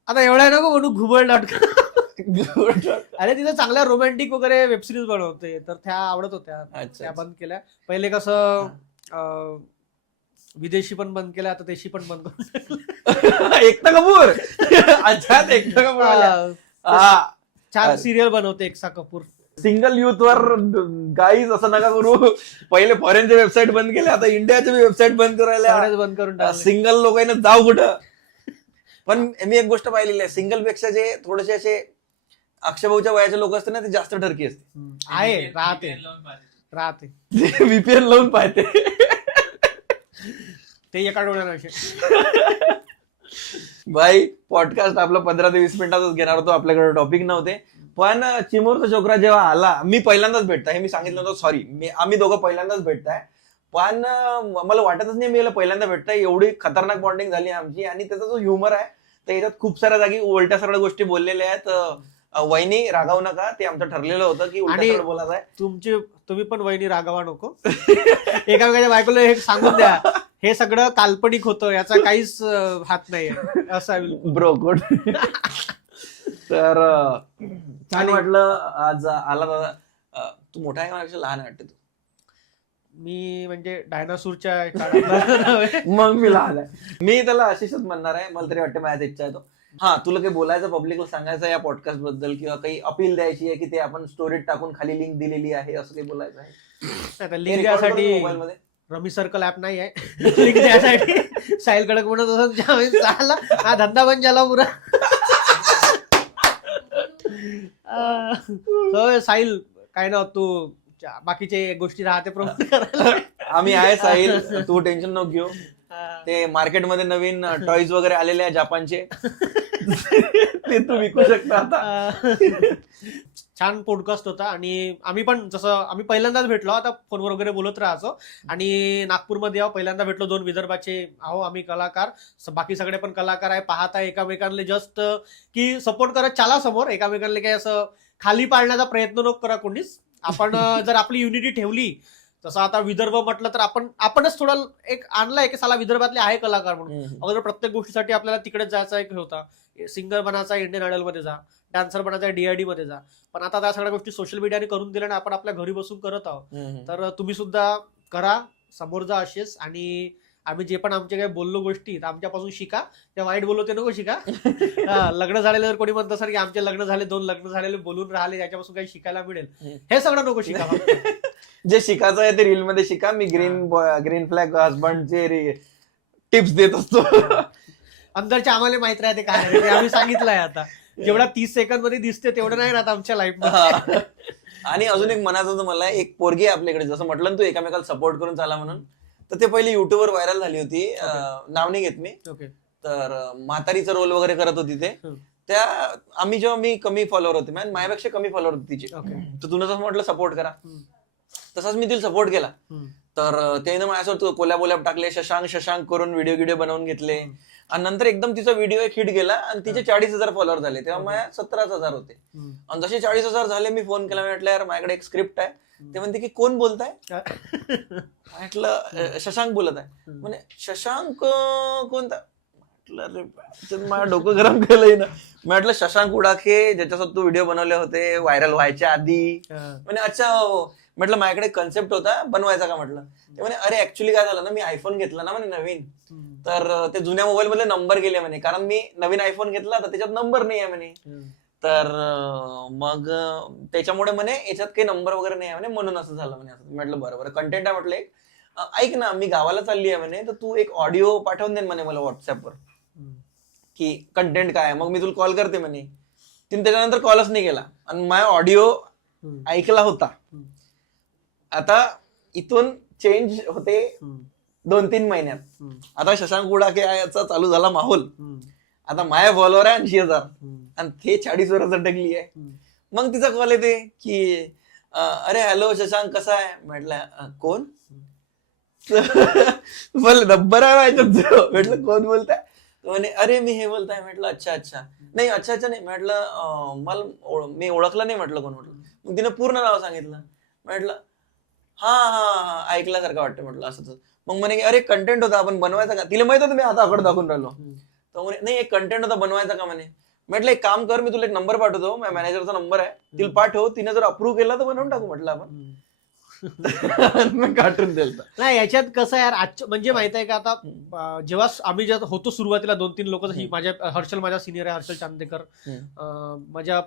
आता एवढ्या नको म्हणू, घुबड.com. अरे तिथं चांगल्या रोमॅन्टिक वगैरे वेबसिरीज बनवते, तर त्या आवडत होत्या, त्या बंद केल्या. पहिले कसं विदेशी पण बंद केल्या, आता देशी पण बंद करून. एकता कपूर. अच्छा, एकता कपूर छान सिरियल बनवते एकता कपूर. सिंगल युथ वर गाईज असं नका करू. पहिले फॉरेनच्या वेबसाईट बंद केल्या, आता इंडियाच्या वेबसाईट बंद करायला बंद करून. सिंगल लोकांना जाऊ कुठं. पण मी एक गोष्ट पाहिलेली आहे, सिंगल पेक्षा जे थोडेसे असे अक्षयभाऊच्या वयाचे लोक असते ना ते जास्त ठरकी असते. आहे राहते व्हीपीएन लावून पाहते ते एका डोळ्याला. भाई पॉडकास्ट आपला 15 ते 20 मिनिटातच घेणार होतो, आपल्याकडे टॉपिक नव्हते. पण चिमोरचा छोकरा जेव्हा आला, मी पहिल्यांदाच भेटताय हे मी सांगितलं होतं, सॉरी आम्ही दोघं पहिल्यांदाच भेटताय. पण मला वाटतच नाही मी याला पहिल्यांदा भेटताय, एवढी खतरनाक बॉन्डिंग झाली आमची. आणि त्याचा जो ह्युमर आहे तर याच्यात खूप साऱ्या जागी उलट्या सरळ गोष्टी बोललेल्या आहेत. वहिनी रागावू नका, ते आमचं ठरलेलं होतं की उलट्या सरळ बोलायचं आहे. तुम्ही पण वहिनी रागावा नको. एकामेकाच्या बायकोला हे सांगून द्या, हे सगळं काल्पनिक होतं, याचा काहीच हात नाहीये असं ब्रो कोड. तर छान वाटलं आज आला दादा. तू मोठा आहे माझ्या लहान आहे वाटतं तू? मी म्हणजे डायनासोरच्या मग मी लहान आहे. मी त्याला आशिषच म्हणणार आहे, मला तरी वाटतं माझ्या इच्छा आहे तो. हा, तुला काही बोलायचं पब्लिकला सांगायचं या पॉडकास्ट बद्दल, किंवा काही अपील द्यायची आहे की ते आपण स्टोरीत टाकून खाली लिंक दिलेली आहे असं काही बोलायचं आहे? लिंक द्यासाठी मोबाईलमध्ये रमी सर्कल ऍप नाही आहे. लिंक द्यासाठी साहिल कडक म्हणत असत झाला हा धंदा बंद झाला पुरा. साहिल काय ना तू बाकीचे गोष्टी राहते प्रमोट करायला. आम्ही आहे साहिल, तू टेन्शन नको घेऊ. ते मार्केटमध्ये नवीन टॉईज वगैरे आलेले आहे जापानचे, ते तू विकू शकता आता. छान पॉडकास्ट होता. आणि आम्ही पण जसं आम्ही पहिल्यांदाच भेटलो, आता फोनवर वगैरे बोलत राहायचो. आणि नागपूरमध्ये पहिल्यांदा भेटलो, 2 विदर्भाचे आहो आम्ही कलाकार, बाकी सगळे पण कलाकार आहे. पाहत आहे एकामेकांना, जस्ट की सपोर्ट करत चाला समोर. एकामेकांना काही असं खाली पाडण्याचा प्रयत्न नको करा कोणीच. आपण जर आपली युनिटी ठेवली, तसं आता विदर्भ म्हटलं तर आपणच थोडा एक आणलाय की साला विदर्भातले आहे कलाकार म्हणून. अगोदर प्रत्येक गोष्टीसाठी आपल्याला तिकडेच जायचा एक होता, सिंगर बनायचा इंडियन आयडल मध्ये जा, डान्सर बनायचा DID मध्ये जा. पण आता त्या सगळ्या गोष्टी सोशल मीडियाने करून दिल्या आणि आपण आपल्या घरी बसून करत आहोत. तर तुम्ही सुद्धा करा, समोर जा असेच. आणि आम्ही जे पण आमचे काही बोललो गोष्टी आमच्यापासून शिका, त्या वाईट बोललो ते नको शिका. लग्न झालेलं जर कोणी म्हणत असेल की आमचे लग्न झाले, 2 लग्न झालेले बोलून राहिले, याच्यापासून काही शिकायला मिळेल, हे सगळं नको शिका. जे शिकायचं आहे ते रील मध्ये शिका. मी ग्रीन फ्लॅग हजबंडचे टिप्स देत असतो. अंदरच्या आम्हाला माहित राहते काय ते आम्ही सांगितलंय. आता जेवढा 30 सेकंद मध्ये दिसते तेवढं नाही राहत आमच्या लाईफ मध्ये. आणि अजून एक म्हणायचं होतं मला, एक पोरगी आपल्याकडे, जसं म्हटलं ना तू एकामेकाला सपोर्ट करून चाला म्हणून, तर ते पहिले युट्यूबवर व्हायरल झाली होती. नाव नाही घेत मी. तर म्हातारीचा रोल वगैरे करत होती ते. त्या आम्ही जेव्हा मी कमी फॉलोअर होते, माझ्यापेक्षा कमी फॉलोअर होते तिचे, तर तुला जसं म्हटलं सपोर्ट करा, तसाच मी तिला सपोर्ट केला. तर त्याने माझ्यासोबत कोल्या टाकले, शशांक करून व्हिडिओ बनवून घेतले. आणि नंतर एकदम तिचा व्हिडिओ एक हिट गेला आणि तिचे 40,000 फॉलोअर झाले. तेव्हा माझ्या 17,000 होते. आणि जसे 40,000 झाले, मी फोन केला, म्हटलं यार माझ्याकडे एक स्क्रिप्ट आहे. ते म्हणते की कोण बोलताय? म्हटलं शशांक बोलत आहे. म्हणे शशांक कोणता? म्हटलं माझं डोकं गरम केलंय ना. म्हटलं शशांक उडाखे, ज्याच्यासोबत तू व्हिडिओ बनवले होते व्हायरल व्हायच्या आधी. म्हणजे अच्छा, म्हटलं माझ्याकडे कन्सेप्ट होता बनवायचा का? म्हटलं ते म्हणे अरे ऍक्च्युली काय झालं ना, मी आयफोन घेतला ना म्हणे नवीन, तर ते जुन्या मोबाईल मधले नंबर गेले म्हणे, कारण मी नवीन आयफोन घेतला तर त्याच्यात नंबर नाही आहे म्हणे. तर मग त्याच्यामुळे म्हणे याच्यात काही नंबर वगैरे नाही आहे म्हणे, म्हणून असं झालं म्हणे. असं म्हटलं बरोबर कंटेंट आहे. म्हटलं एक ऐक ना, मी गावाला चालली आहे म्हणे, तर तू एक ऑडिओ पाठवून दे म्हणे मला व्हॉट्सअपवर, की कंटेंट काय आहे, मग मी तुला कॉल करते म्हणे. तिने त्याच्यानंतर कॉलच नाही केला आणि माझा ऑडिओ ऐकला होता. आता इथून चेंज होते 2-3 महिन्यात. आता शशांक उडाखे याचा चालू झाला माहोल. आता माझ्या फॉलोअर आहे 80,000 आणि ते 40वर अटकली आहे. मग तिचा कॉल येते की अरे हॅलो शशांक कसा आहे? म्हटलं कोण? बोल नंबर आहे माझ्यात. म्हटलं कोण बोलताय? म्हणे अरे मी हे बोलताय. म्हटलं अच्छा नाही, अच्छा नाही. म्हटलं मला मी ओळखलं नाही. म्हटलं कोण? म्हटलं मग तिने पूर्ण नाव सांगितलं. म्हटलं हा ऐकल्यासारखं वाटतं. म्हटलं असंच. मग म्हणे अरे कंटेंट होता, आपण बनवायचा का? तिला माहित होतं मी आता आकडे दाखवून राहिलो. तर म्हणे नाही एक कंटेंट होता, बनवायचा का म्हणे. म्हटलं एक काम कर, मी तुला एक नंबर पाठवतो, माझ्या मॅनेजरचा नंबर आहे, तिला पाठव, तिने जर अप्रूव्ह केला तर बनवून टाकू म्हटलं आपण. काढून दिलं नाही. याच्यात कसं यार म्हणजे माहित आहे का, आता जेव्हा आम्ही जेव्हा होतो सुरुवातीला 2-3 लोक, माझ्या हर्षल माझा सिनियर आहे, हर्षल चांदेकर, माझ्या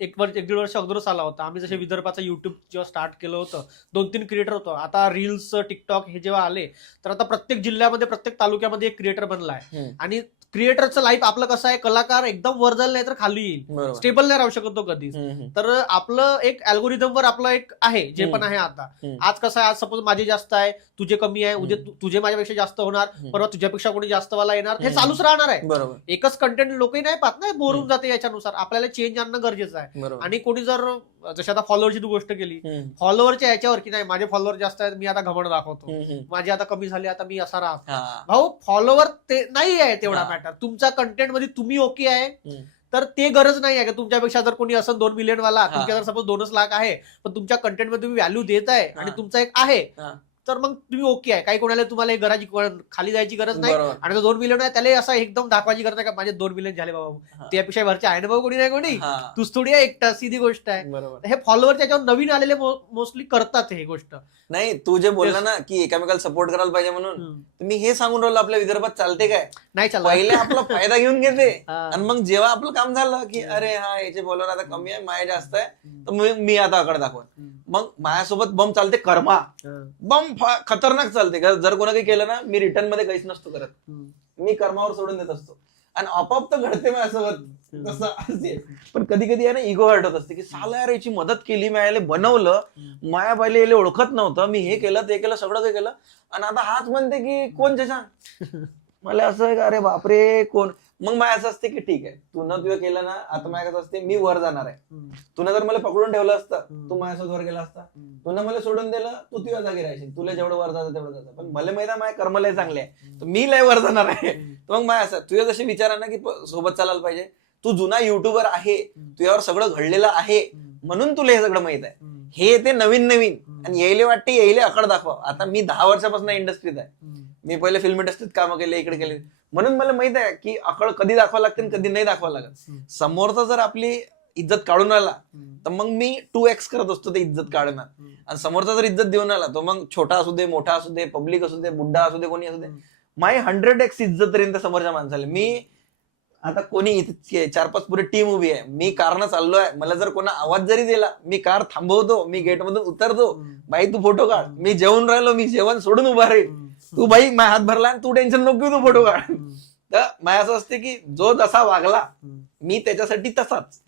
1-1.5 वर्ष अगोदरच आला होता. आम्ही जसे विदर्भाचं युट्यूब जेव्हा स्टार्ट केलं होतं, 2-3 क्रिएटर होतो. आता रील्स टिकटॉक हे जेव्हा आले, तर आता प्रत्येक जिल्ह्यामध्ये प्रत्येक तालुक्यामध्ये एक क्रिएटर बनला आहे. आणि क्रिएटरचं लाईफ आपलं कसं आहे, कलाकार एकदम वर जाईल नाही तर खाली येईल, बरोबर. स्टेबल नाही राहू शकतो कधीच. तर आपलं एक अल्गोरिदमवर आपलं एक आहे जे पण आहे आता. आज कसं आहे, आज सपोज माझे जास्त आहे, तुझे कमी आहे, उद्या तुझे माझ्यापेक्षा जास्त होणार, परवा तुझ्यापेक्षा कोणी जास्त वाला येणार, हे चालूच राहणार आहे. बरोबर. एकच कंटेंट लोकही नाही पाहत ना, बोर होऊन जाते याच्यानुसार. आपल्याला चेंज आणणं गरजेचं आहे. बरोबर. आणि कोणी जर जशी आता फॉलोअरची तू गोष्ट केली, फॉलोअरच्या याच्यावर की नाही माझे फॉलोअर जास्त आहेत, मी आता घमंड दाखवतो, माझे आता कमी झाले, आता मी असा राहतो. भाऊ फॉलोअर ते नाही आहे तेवढा मॅटर. तुमच्या कंटेंट मध्ये तुम्ही ओके आहे तर ते गरज नाही आहे की तुमच्यापेक्षा जर कोणी असं 2 मिलियन वाला, तुमच्या जर सपोज 2 लाख आहे पण तुमच्या कंटेंट मध्ये तुम्ही व्हॅल्यू देत आहे आणि तुमचा एक आहे, तर मग तुम्ही ओके आहे. काही कोणाला तुम्हाला घराची खाली जायची गरज नाही. आणि 2 मिलियन आहे त्याला असं एकदम दाखवायची गरज नाही का माझे 2 मिलियन झाले बाबा, त्यापेक्षा वरचे आहे ना बाबा कोणी नाही कोणी, तूच थोडी आहे एकटा, सीधी गोष्ट आहे. हे फॉलोअर त्याच्यावर नवीन आलेले मोस्टली करतात हे गोष्ट. नाही, तू जे बोलला ना की एकामेकाला सपोर्ट करायला पाहिजे म्हणून, मी हे सांगून राहिलो आपल्या विदर्भात चालते काय, नाही चालत. पहिले आपला फायदा घेऊन घेते आणि मग जेव्हा आपलं काम झालं की अरे हा याचे फॉलोअर आता कमी आहे, माझे जास्त आहे, तर मी आता आकडे दाखवून, मग माझ्यासोबत बम चालते कर्मा, बम खतरनाक चालते. जर कोणा काही केलं ना, मी रिटर्न मध्ये काहीच नसतो करत, मी कर्मावर सोडून देत असतो आणि आपोआप तर घडते माझ्यासोबत तसं असते. पण कधी कधी आहे ना इगो हर्ट होत असते की साला यार याची मदत केली, मी याला बनवलं, माया पहिले याला ओळखत नव्हतं, मी हे केलं ते केलं सगळं काही केलं आणि आता हाच म्हणते की कोण सांग मला असं आहे का, अरे बापरे कोण. मग माझ्या असं असते की ठीक आहे, तू न तुझं केलं ना, आता माझ्या कसं असते मी वर जाणार आहे, तुला जर मला पकडून ठेवलं असतं तू माझ्यासोबत वर गेला असता, तुला मला सोडून दिलं तू तुझ्या जागी राहायची, तुला जेवढं वर जातं तेवढं जातं, पण मला माहिती आहे माझ्या कर्म लय चांगले आहे तर मी लय वर जाणार आहे. तर मग माझ्या असं तुझ्या जसे विचार आहे ना की सोबत चालायला पाहिजे, तू जुना युट्यूबर आहे, तुझ्यावर सगळं घडलेलं आहे म्हणून तुला हे सगळं माहित आहे. हे येते नवीन आणि यायले वाटते यायले अकड दाखवा. आता मी 10 वर्षापासून इंडस्ट्रीत आहे, मी पहिले फिल्म इंडस्ट्रीत कामं केले, इकडे केले, म्हणून मला माहित आहे की अकड कधी दाखवा लागते आणि कधी नाही दाखवा लागत. समोरचा जर आपली इज्जत काढून आला तर मग मी 2x करत असतो ते इज्जत काढणार, आणि समोरचा जर इज्जत देऊन आला तो मग छोटा असू दे, मोठा असू दे, पब्लिक असू दे, बुड्ढा असू दे, कोणी असू दे, माय 100x इज्जत रेन त्या समोरच्या माणसाला. मी आता कोणी 4-5 पुरे टीम उभी आहे, मी कारनं चाललोय, मला जर कोणा आवाज जरी दिला मी कार थांबवतो, मी गेट मधून उतरतो, बाई तू फोटो काढ, मी जेवण राहिलो मी जेवण सोडून उभा राहील, तू बाई माझ्या हात भरला आणि तू टेन्शन नको घेऊ, तू फोटो काढ. तर माझ्या असं असते की जो जसा वागला मी त्याच्यासाठी तसाच.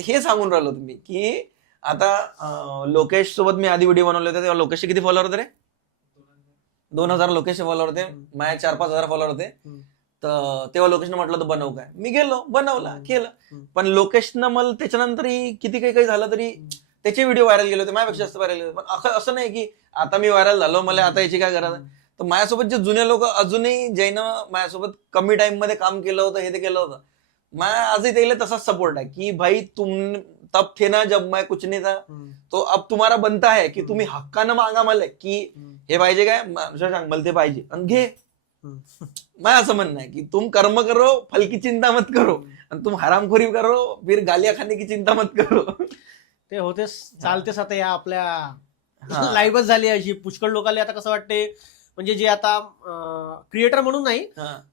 हे सांगून राहिलो तुम्ही की आता लोकेश सोबत मी आधी व्हिडिओ बनवले होते तेव्हा लोकेशचे किती फॉलोअर होते रे? 2000 लोकेशचे फॉलोअर होते, माझ्या 4-5 हजार फॉलोअर होते. तर तेव्हा लोकेशनं म्हटलं तर बनव काय, मी गेलो बनवला केलं, पण लोकेशनं मला त्याच्यानंतर किती काही झालं तरी त्याचे व्हिडिओ व्हायरल गेले होते, माझ्यापेक्षा जास्त व्हायरल गेले. पण असं नाही की आता मी व्हायरल झालो मला आता याची काय गरज आहे. तर माझ्यासोबत जे जुने लोक अजूनही ज्यानं माझ्यासोबत कमी टाइम मध्ये काम केलं होतं, हे ते केलं होतं, मैं आजही त्याला तसाच सपोर्ट आहे की भाई तुम तब थे ना जब मैं कुछ नहीं था, तो अब तुम्हारा बनता है की तुम्ही हक्कानं मागा मला की हे पाहिजे काय सांग मला ते पाहिजे आणि घे. मैं असं म्हणणं आहे की तुम कर्म करो फल की चिंता मत करो आणि तुम हरामखोरी करो फिर गालियां खाने की चिंता मत करो. ते होतेच, चालतेच. आता या आपल्या लाईव्हच झाली अशी. पुष्कळ लोकांना आता कसं वाटते, म्हणजे जे आता क्रिएटर म्हणून नाही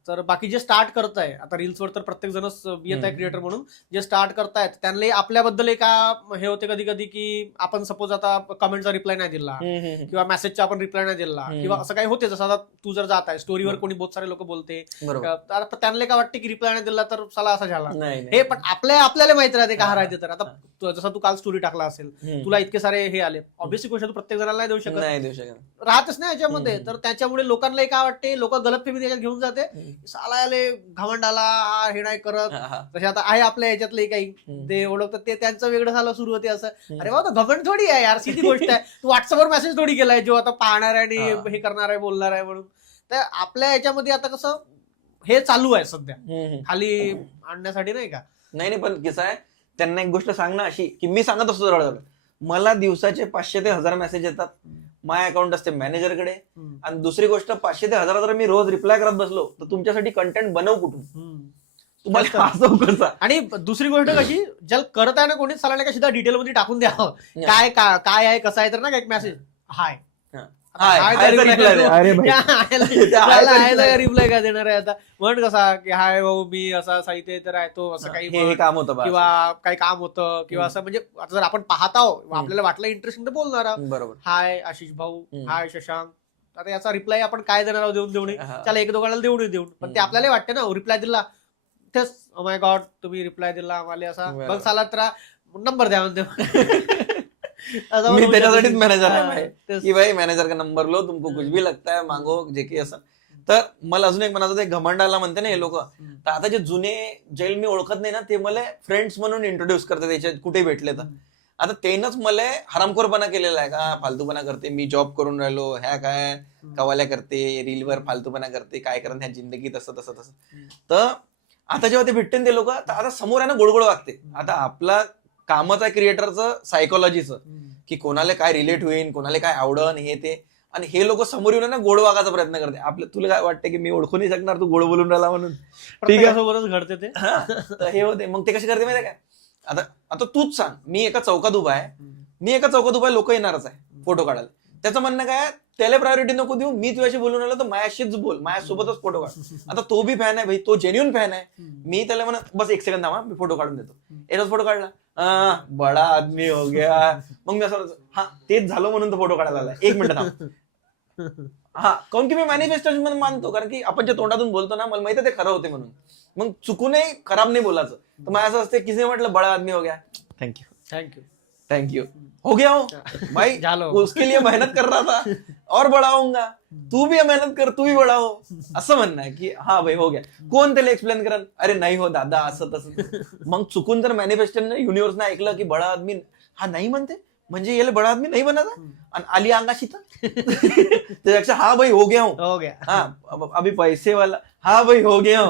तर बाकी जे स्टार्ट करताय आता रील्सवर, तर प्रत्येक जणच येत आहे क्रिएटर म्हणून, जे स्टार्ट करतायत त्यांना आपल्याबद्दल एका हे होते कधी कधी की आपण सपोज आता कमेंटचा रिप्लाय नाही दिला किंवा मेसेजचा आपण रिप्लाय नाही दिला किंवा असं काही होते. जसं आता तू जर जात आहे स्टोरीवर कोणी बहुत सारे लोक बोलते, त्यांना काय वाटते की रिप्लाय नाही दिला तर चला असा झाला. हे पण आपल्याला माहित राहते का राहते. तर आता जसं तू काल स्टोरी टाकला असेल, तुला इतके सारे हे आले, ऑब्व्हियसली गोष्ट तू प्रत्येक जणाला नाही देऊ शकत, राहतच नाही याच्यामध्ये. तर त्याच्यामुळे लोकांना काय वाटते, लोक गलतफहमी त्याच्यात घेऊन जाते, साला आले घमंड आला, हे नाही करत. तसे आता आहे आपल्या ह्याच्यातले काही ते ओळखतात, ते त्यांचं वेगळं झालं सुरू होते असं. अरे बाबा घमंड थोडी आहे यार, सीधी गोष्ट आहे. तू व्हॉट्सअपवर मेसेज थोडी केलाय जो आता पाहणार आहे आणि हे करणार आहे, बोलणार आहे म्हणून. तर आपल्या ह्याच्यामध्ये आता कसं हे चालू आहे सध्या खाली आणण्यासाठी, नाही का? नाही पण कसं आहे, त्यांना एक गोष्ट सांग ना अशी की मी सांगत असतो मला दिवसाचे 500 ते 1000 मेसेज येतात, माय अकाउंट असते मॅनेजरकडे, आणि दुसरी गोष्ट 500 ते 1000 जर मी रोज रिप्लाय करत बसलो तर तुमच्यासाठी कंटेंट बनवू कुठून, तुम्हाला असं कसं. आणि दुसरी गोष्ट कशी, ज्याला करत आहे ना कोणी सलाने का सुद्धा डिटेल मध्ये टाकून द्यावं काय आहे कसं आहे, तर ना एक मेसेज हाय रिप्लाय काय देणार आहे आता. म्हण कसा की हाय भाऊ मी असा साहित्य तर आहे तो असं काही काम होतं किंवा काही काम होतं किंवा असं, म्हणजे जर आपण पाहत आहोत आपल्याला वाटलं इंटरेस्टिंग तर बोलणार. बरोबर. हाय आशिष भाऊ, हाय शशांक, आता याचा रिप्लाय आपण काय देणार आहोत देऊन देऊन त्याला एक दोघांना देऊन पण ते आपल्याला वाटते ना रिप्लाय दिला तेच माय गॉड तुम्ही रिप्लाय दिला आम्हाला असा मग चाला तर नंबर द्या म्हणते मी त्याच्यासाठीच मॅनेजर आहे की भाई मॅनेजर का नंबर लो तुमको कुछ भी लगता है मागो जे काही असं. तर मला अजून एक म्हणायचं घमंडाला म्हणते ना हे लोक, तर आता जे जुने जेल मी ओळखत नाही ना ते मला फ्रेंड्स म्हणून इंट्रोड्यूस करते त्याच्यात कुठे भेटले तर. आता तेनच मला हरामखोरपणा केलेला आहे का फालतूपणा करते मी जॉब करून राहिलो ह्या काय कवाल्या करते रीलवर फालतूपणा करते काय करत ह्या जिंदगीत असं तसं तसं. तर आता जेव्हा ते भेटते ते लोक तर आता समोर आहे ना गोडगोड वागते. आता आपला कामच आहे क्रिएटरचं सायकोलॉजीचं की कोणाला काय रिलेट होईल कोणाला काय आवडन हे ते, आणि हे लोक समोर येऊन ना गोड वागायचा प्रयत्न करते. आपलं तुला काय वाटतं की मी ओळखू नाही शकणार तू गोड बोलून राहिला म्हणून, ठीक आहे सोबतच घडते ते. तर हे होते मग ते कसे करते माहिती काय. आता तूच सांग मी एका चौकात उभा आहे लोक येणारच आहे फोटो काढायला. त्याचं म्हणणं काय त्याला प्रायोरिटी नको देऊ मी तुझ्याशी बोलून आलो तर माझ्याशीच बोल माझ्यासोबतच फोटो काढ. आता तो बी फॅन आहे भाई तो जेन्युन फॅन आहे. मी त्याला म्हणत बस एक सेकंद थांबा मी फोटो काढून देतो. एकच फोटो काढला बडा आदमी हो गया. मग मी असं हा तेच झालं म्हणून तो फोटो काढायला आला एक मिनिट थांब. हा काऊन की मी मॅनिफेस्टेशन म्हणून मानतो कारण की आपण जे तोंडातून बोलतो ना मला माहिती ते खरं होते म्हणून. मग चुकूनही खराब नाही बोलायचं. तर मला असं असते किसी म्हटलं बडा आदमी हो गया थँक्यू हो गया हो भाई उसके लिए मेहनत कर रहा था और बड़ा होऊंगा तू भी मेहनत कर तू भी बड़ा हो असं म्हणणं आहे की हा भाई हो गया. कोण त्याला एक्सप्लेन करत अरे नाही हो दादा असं तसं. मग चुकून जर मॅनिफेस्टेशन युनिव्हर्सने ऐकलं की बडा आदमी हा नाही म्हणते म्हणजे याला बडा आदमी नाही बनाता आणि आली अंगाशी तर त्यापेक्षा हा भाई हो गया हा अभि पैसे वाला हा भाई हो गया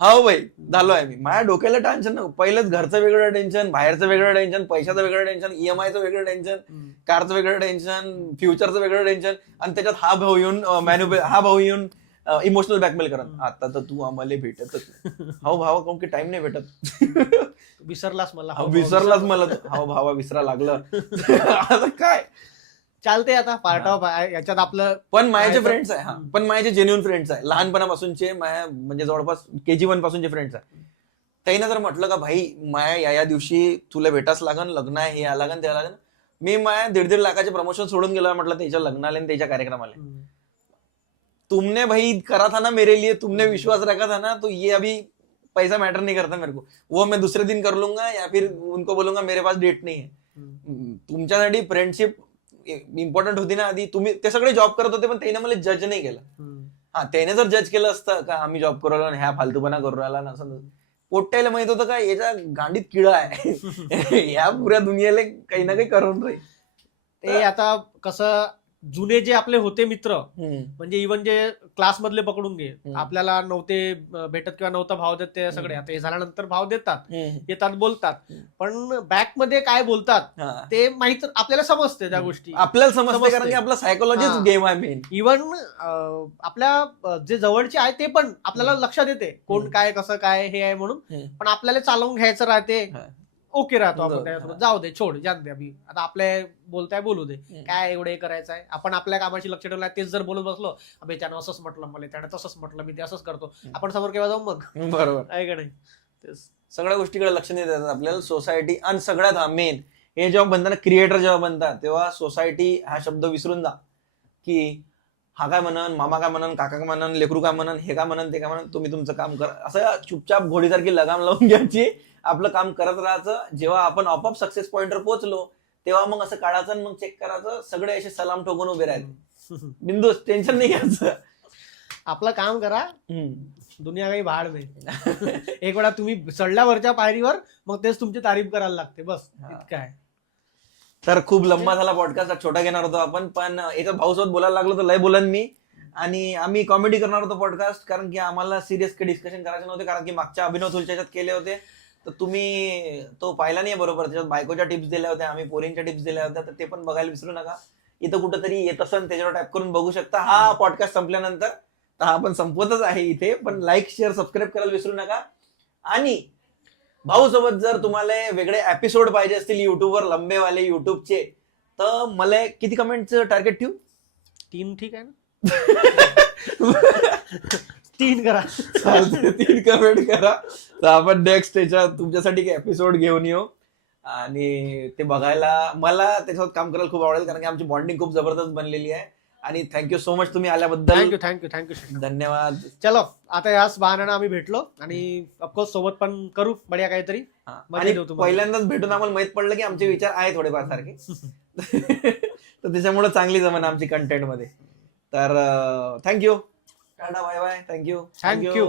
हो भाई झालो आहे मी. माझ्या डोक्याला टेन्शन नको. पहिलंच घरचं वेगळं टेन्शन बाहेरचं वेगळं टेन्शन पैशाचं वेगळं टेन्शन ईएमआयचं वेगळं टेन्शन कारचं वेगळं टेन्शन फ्युचरचं वेगळं टेन्शन आणि त्याच्यात हा भाऊ येऊन इमोशनल ब्लॅकमेल करत आता तर तू आम्हाला भेटतच हो भावा काऊन की टाइम नाही भेटत विसरलास मला हो भावा विसरा लागलं आता काय चालते. आता पार्ट ऑफ याच्यात आपलं पण माझे फ्रेंड्स आहे पण माझे जेन्युन फ्रेंड्स आहे लहानपणापासूनचे म्हणजे जवळपास KG1 पासूनचे फ्रेंड्स आहे. त्याने जर म्हटलं का भाई माया या दिवशी तुला भेटाच लागन लग्न आहे हे लागन त्या लागन मी माया 1.5 लाखाचे प्रमोशन सोडून गेलो म्हटलं त्याच्या लग्नाला आणि त्याच्या कार्यक्रमाला. तुमने भाई करा था ना मेरे लिए तुमने विश्वास रखा था ना तो ये अभी पैसा मैटर नहीं करता मेरे को वो मैं दूसरे दिन कर लूंगा या फिर उनको बोलूंगा मेरे पास डेट नहीं है. तुमच्यासाठी फ्रेंडशिप इम्पॉर्टंट होती ना आधी. तुम्ही ते सगळे जॉब करत होते पण त्याने मला जज नाही केलं. हा त्याने जर जज केलं असतं का आम्ही जॉब करू राहिलो ह्या फालतूपणा करू राहिला ना असं पोट्याला माहित होतं का याच्या गांडीत किडा आहे ह्या पुऱ्या दुनियेला काही ना काही करून राहील. ते आता कसं जुने जे आपले होते मित्र म्हणजे इव्हन जे क्लास मधले पकडून घे आपल्याला नव्हते भेटत किंवा नव्हता भाव देत ते सगळे आता हे झाल्यानंतर भाव देतात येतात बोलतात पण बॅक मध्ये काय बोलतात ते माहित आपल्याला समजते त्या गोष्टी आपल्याला समजते कारण की आपला सायकोलॉजीच गेम आहे मेन. इव्हन आपल्या जे जवळचे आहे ते पण आपल्याला लक्षात येते कोण काय कसं काय हे आहे म्हणून पण आपल्याला चालवून घ्यायचं राहते. ओके राहतो आपण त्याच्यासोबत जाऊ दे छोड जाण दे अभि आता आपल्या बोलताय बोलू दे काय एवढे करायचं आहे. आपण आपल्या कामाशी लक्ष ठेवलं तेच जर बोलत बसलो अभि त्यानं असंच म्हटलं मला त्यानं तसंच म्हटलं मी ते असंच करतो आपण समोर केव्हा जाऊ मग बरोबर आहे का नाही. सगळ्या गोष्टीकडे लक्ष नाही देतात आपल्याला सोसायटी आणि सगळ्यात मेन हे जेव्हा बनतात क्रिएटर जेव्हा बनतात तेव्हा सोसायटी हा शब्द विसरून जा की हा काय म्हणन मामा काय म्हणन काका काय म्हणन लेकरू काय म्हणन हे काय म्हणन ते काय म्हणन तुम्ही तुमचं काम करा असं चुपचाप घोडीसारखी लगाम लावून घ्यायची आपलं काम करत राहायचं. जेव्हा आपण आपोआप सक्सेस पॉइंटवर पोहोचलो तेव्हा मग असं काढायचं मग चेक करायचं सगळे असे सलाम ठोकून उभे राहायचे बिंदूस टेन्शन नाही घ्यायचं आपलं काम करा दुनिया काही भाड नाही. एक वेळा तुम्ही चढल्यावरच्या पायरीवर मग तेच तुमची तारीफ करायला लागते बस काय. तर खूप लंबा झाला पॉडकास्ट छोटा घेणार होतो आपण पण याच्यात भाऊसोबत बोलायला लागलो तर लय बोलन मी आणि आम्ही कॉमेडी करणार होतो पॉडकास्ट कारण की आम्हाला सिरियस डिस्कशन करायचे नव्हते कारण की मागच्या अभिनव थुलच्या याच्यात केले होते तर तुम्ही तो पाहिला नाही बरोबर त्याच्यात बायकोच्या टिप्स दिल्या होत्या आम्ही पोरींच्या टिप्स दिल्या होत्या तर ते पण बघायला विसरू नका. इथं कुठंतरी येत असेल त्याच्यावर टॅप करून बघू शकता. हा पॉडकास्ट संपल्यानंतर तर हा पण संपवतच आहे इथे पण लाईक शेअर सबस्क्राईब करायला विसरू नका. आणि भाऊ सोबत जर तुम्हाला वेगळे एपिसोड पाहिजे असतील युट्यूबवर लंबेवाले युट्यूबचे तर मला किती कमेंटचं टार्गेट ठेवू 3 ठीक आहे ना 3 करा 3 कमेंट करा तर आपण नेक्स्ट त्याच्यात तुमच्यासाठी एपिसोड घेऊन येऊ आणि ते बघायला मला त्याच्यावर काम करायला खूप आवडेल कारण की आमची बॉन्डिंग खूप जबरदस्त बनलेली आहे आणि थँक्यू सो मच तुम्ही आल्याबद्दल. थँक्यू धन्यवाद. चलो आता याच बहाण्यानं आम्ही भेटलो आणि ऑफकोर्स सोबत पण करू बढिया काहीतरी. मजा आणि देऊ तुम्हाला. पहिल्यांदाच भेटून आम्हाला माहित पडलं की आमचे विचार आहे थोडेफार सारखे. तर त्याच्यामुळे चांगली जमन आमची कंटेंट मध्ये. तर thank you. Tata bye bye. Thank you. Thank you.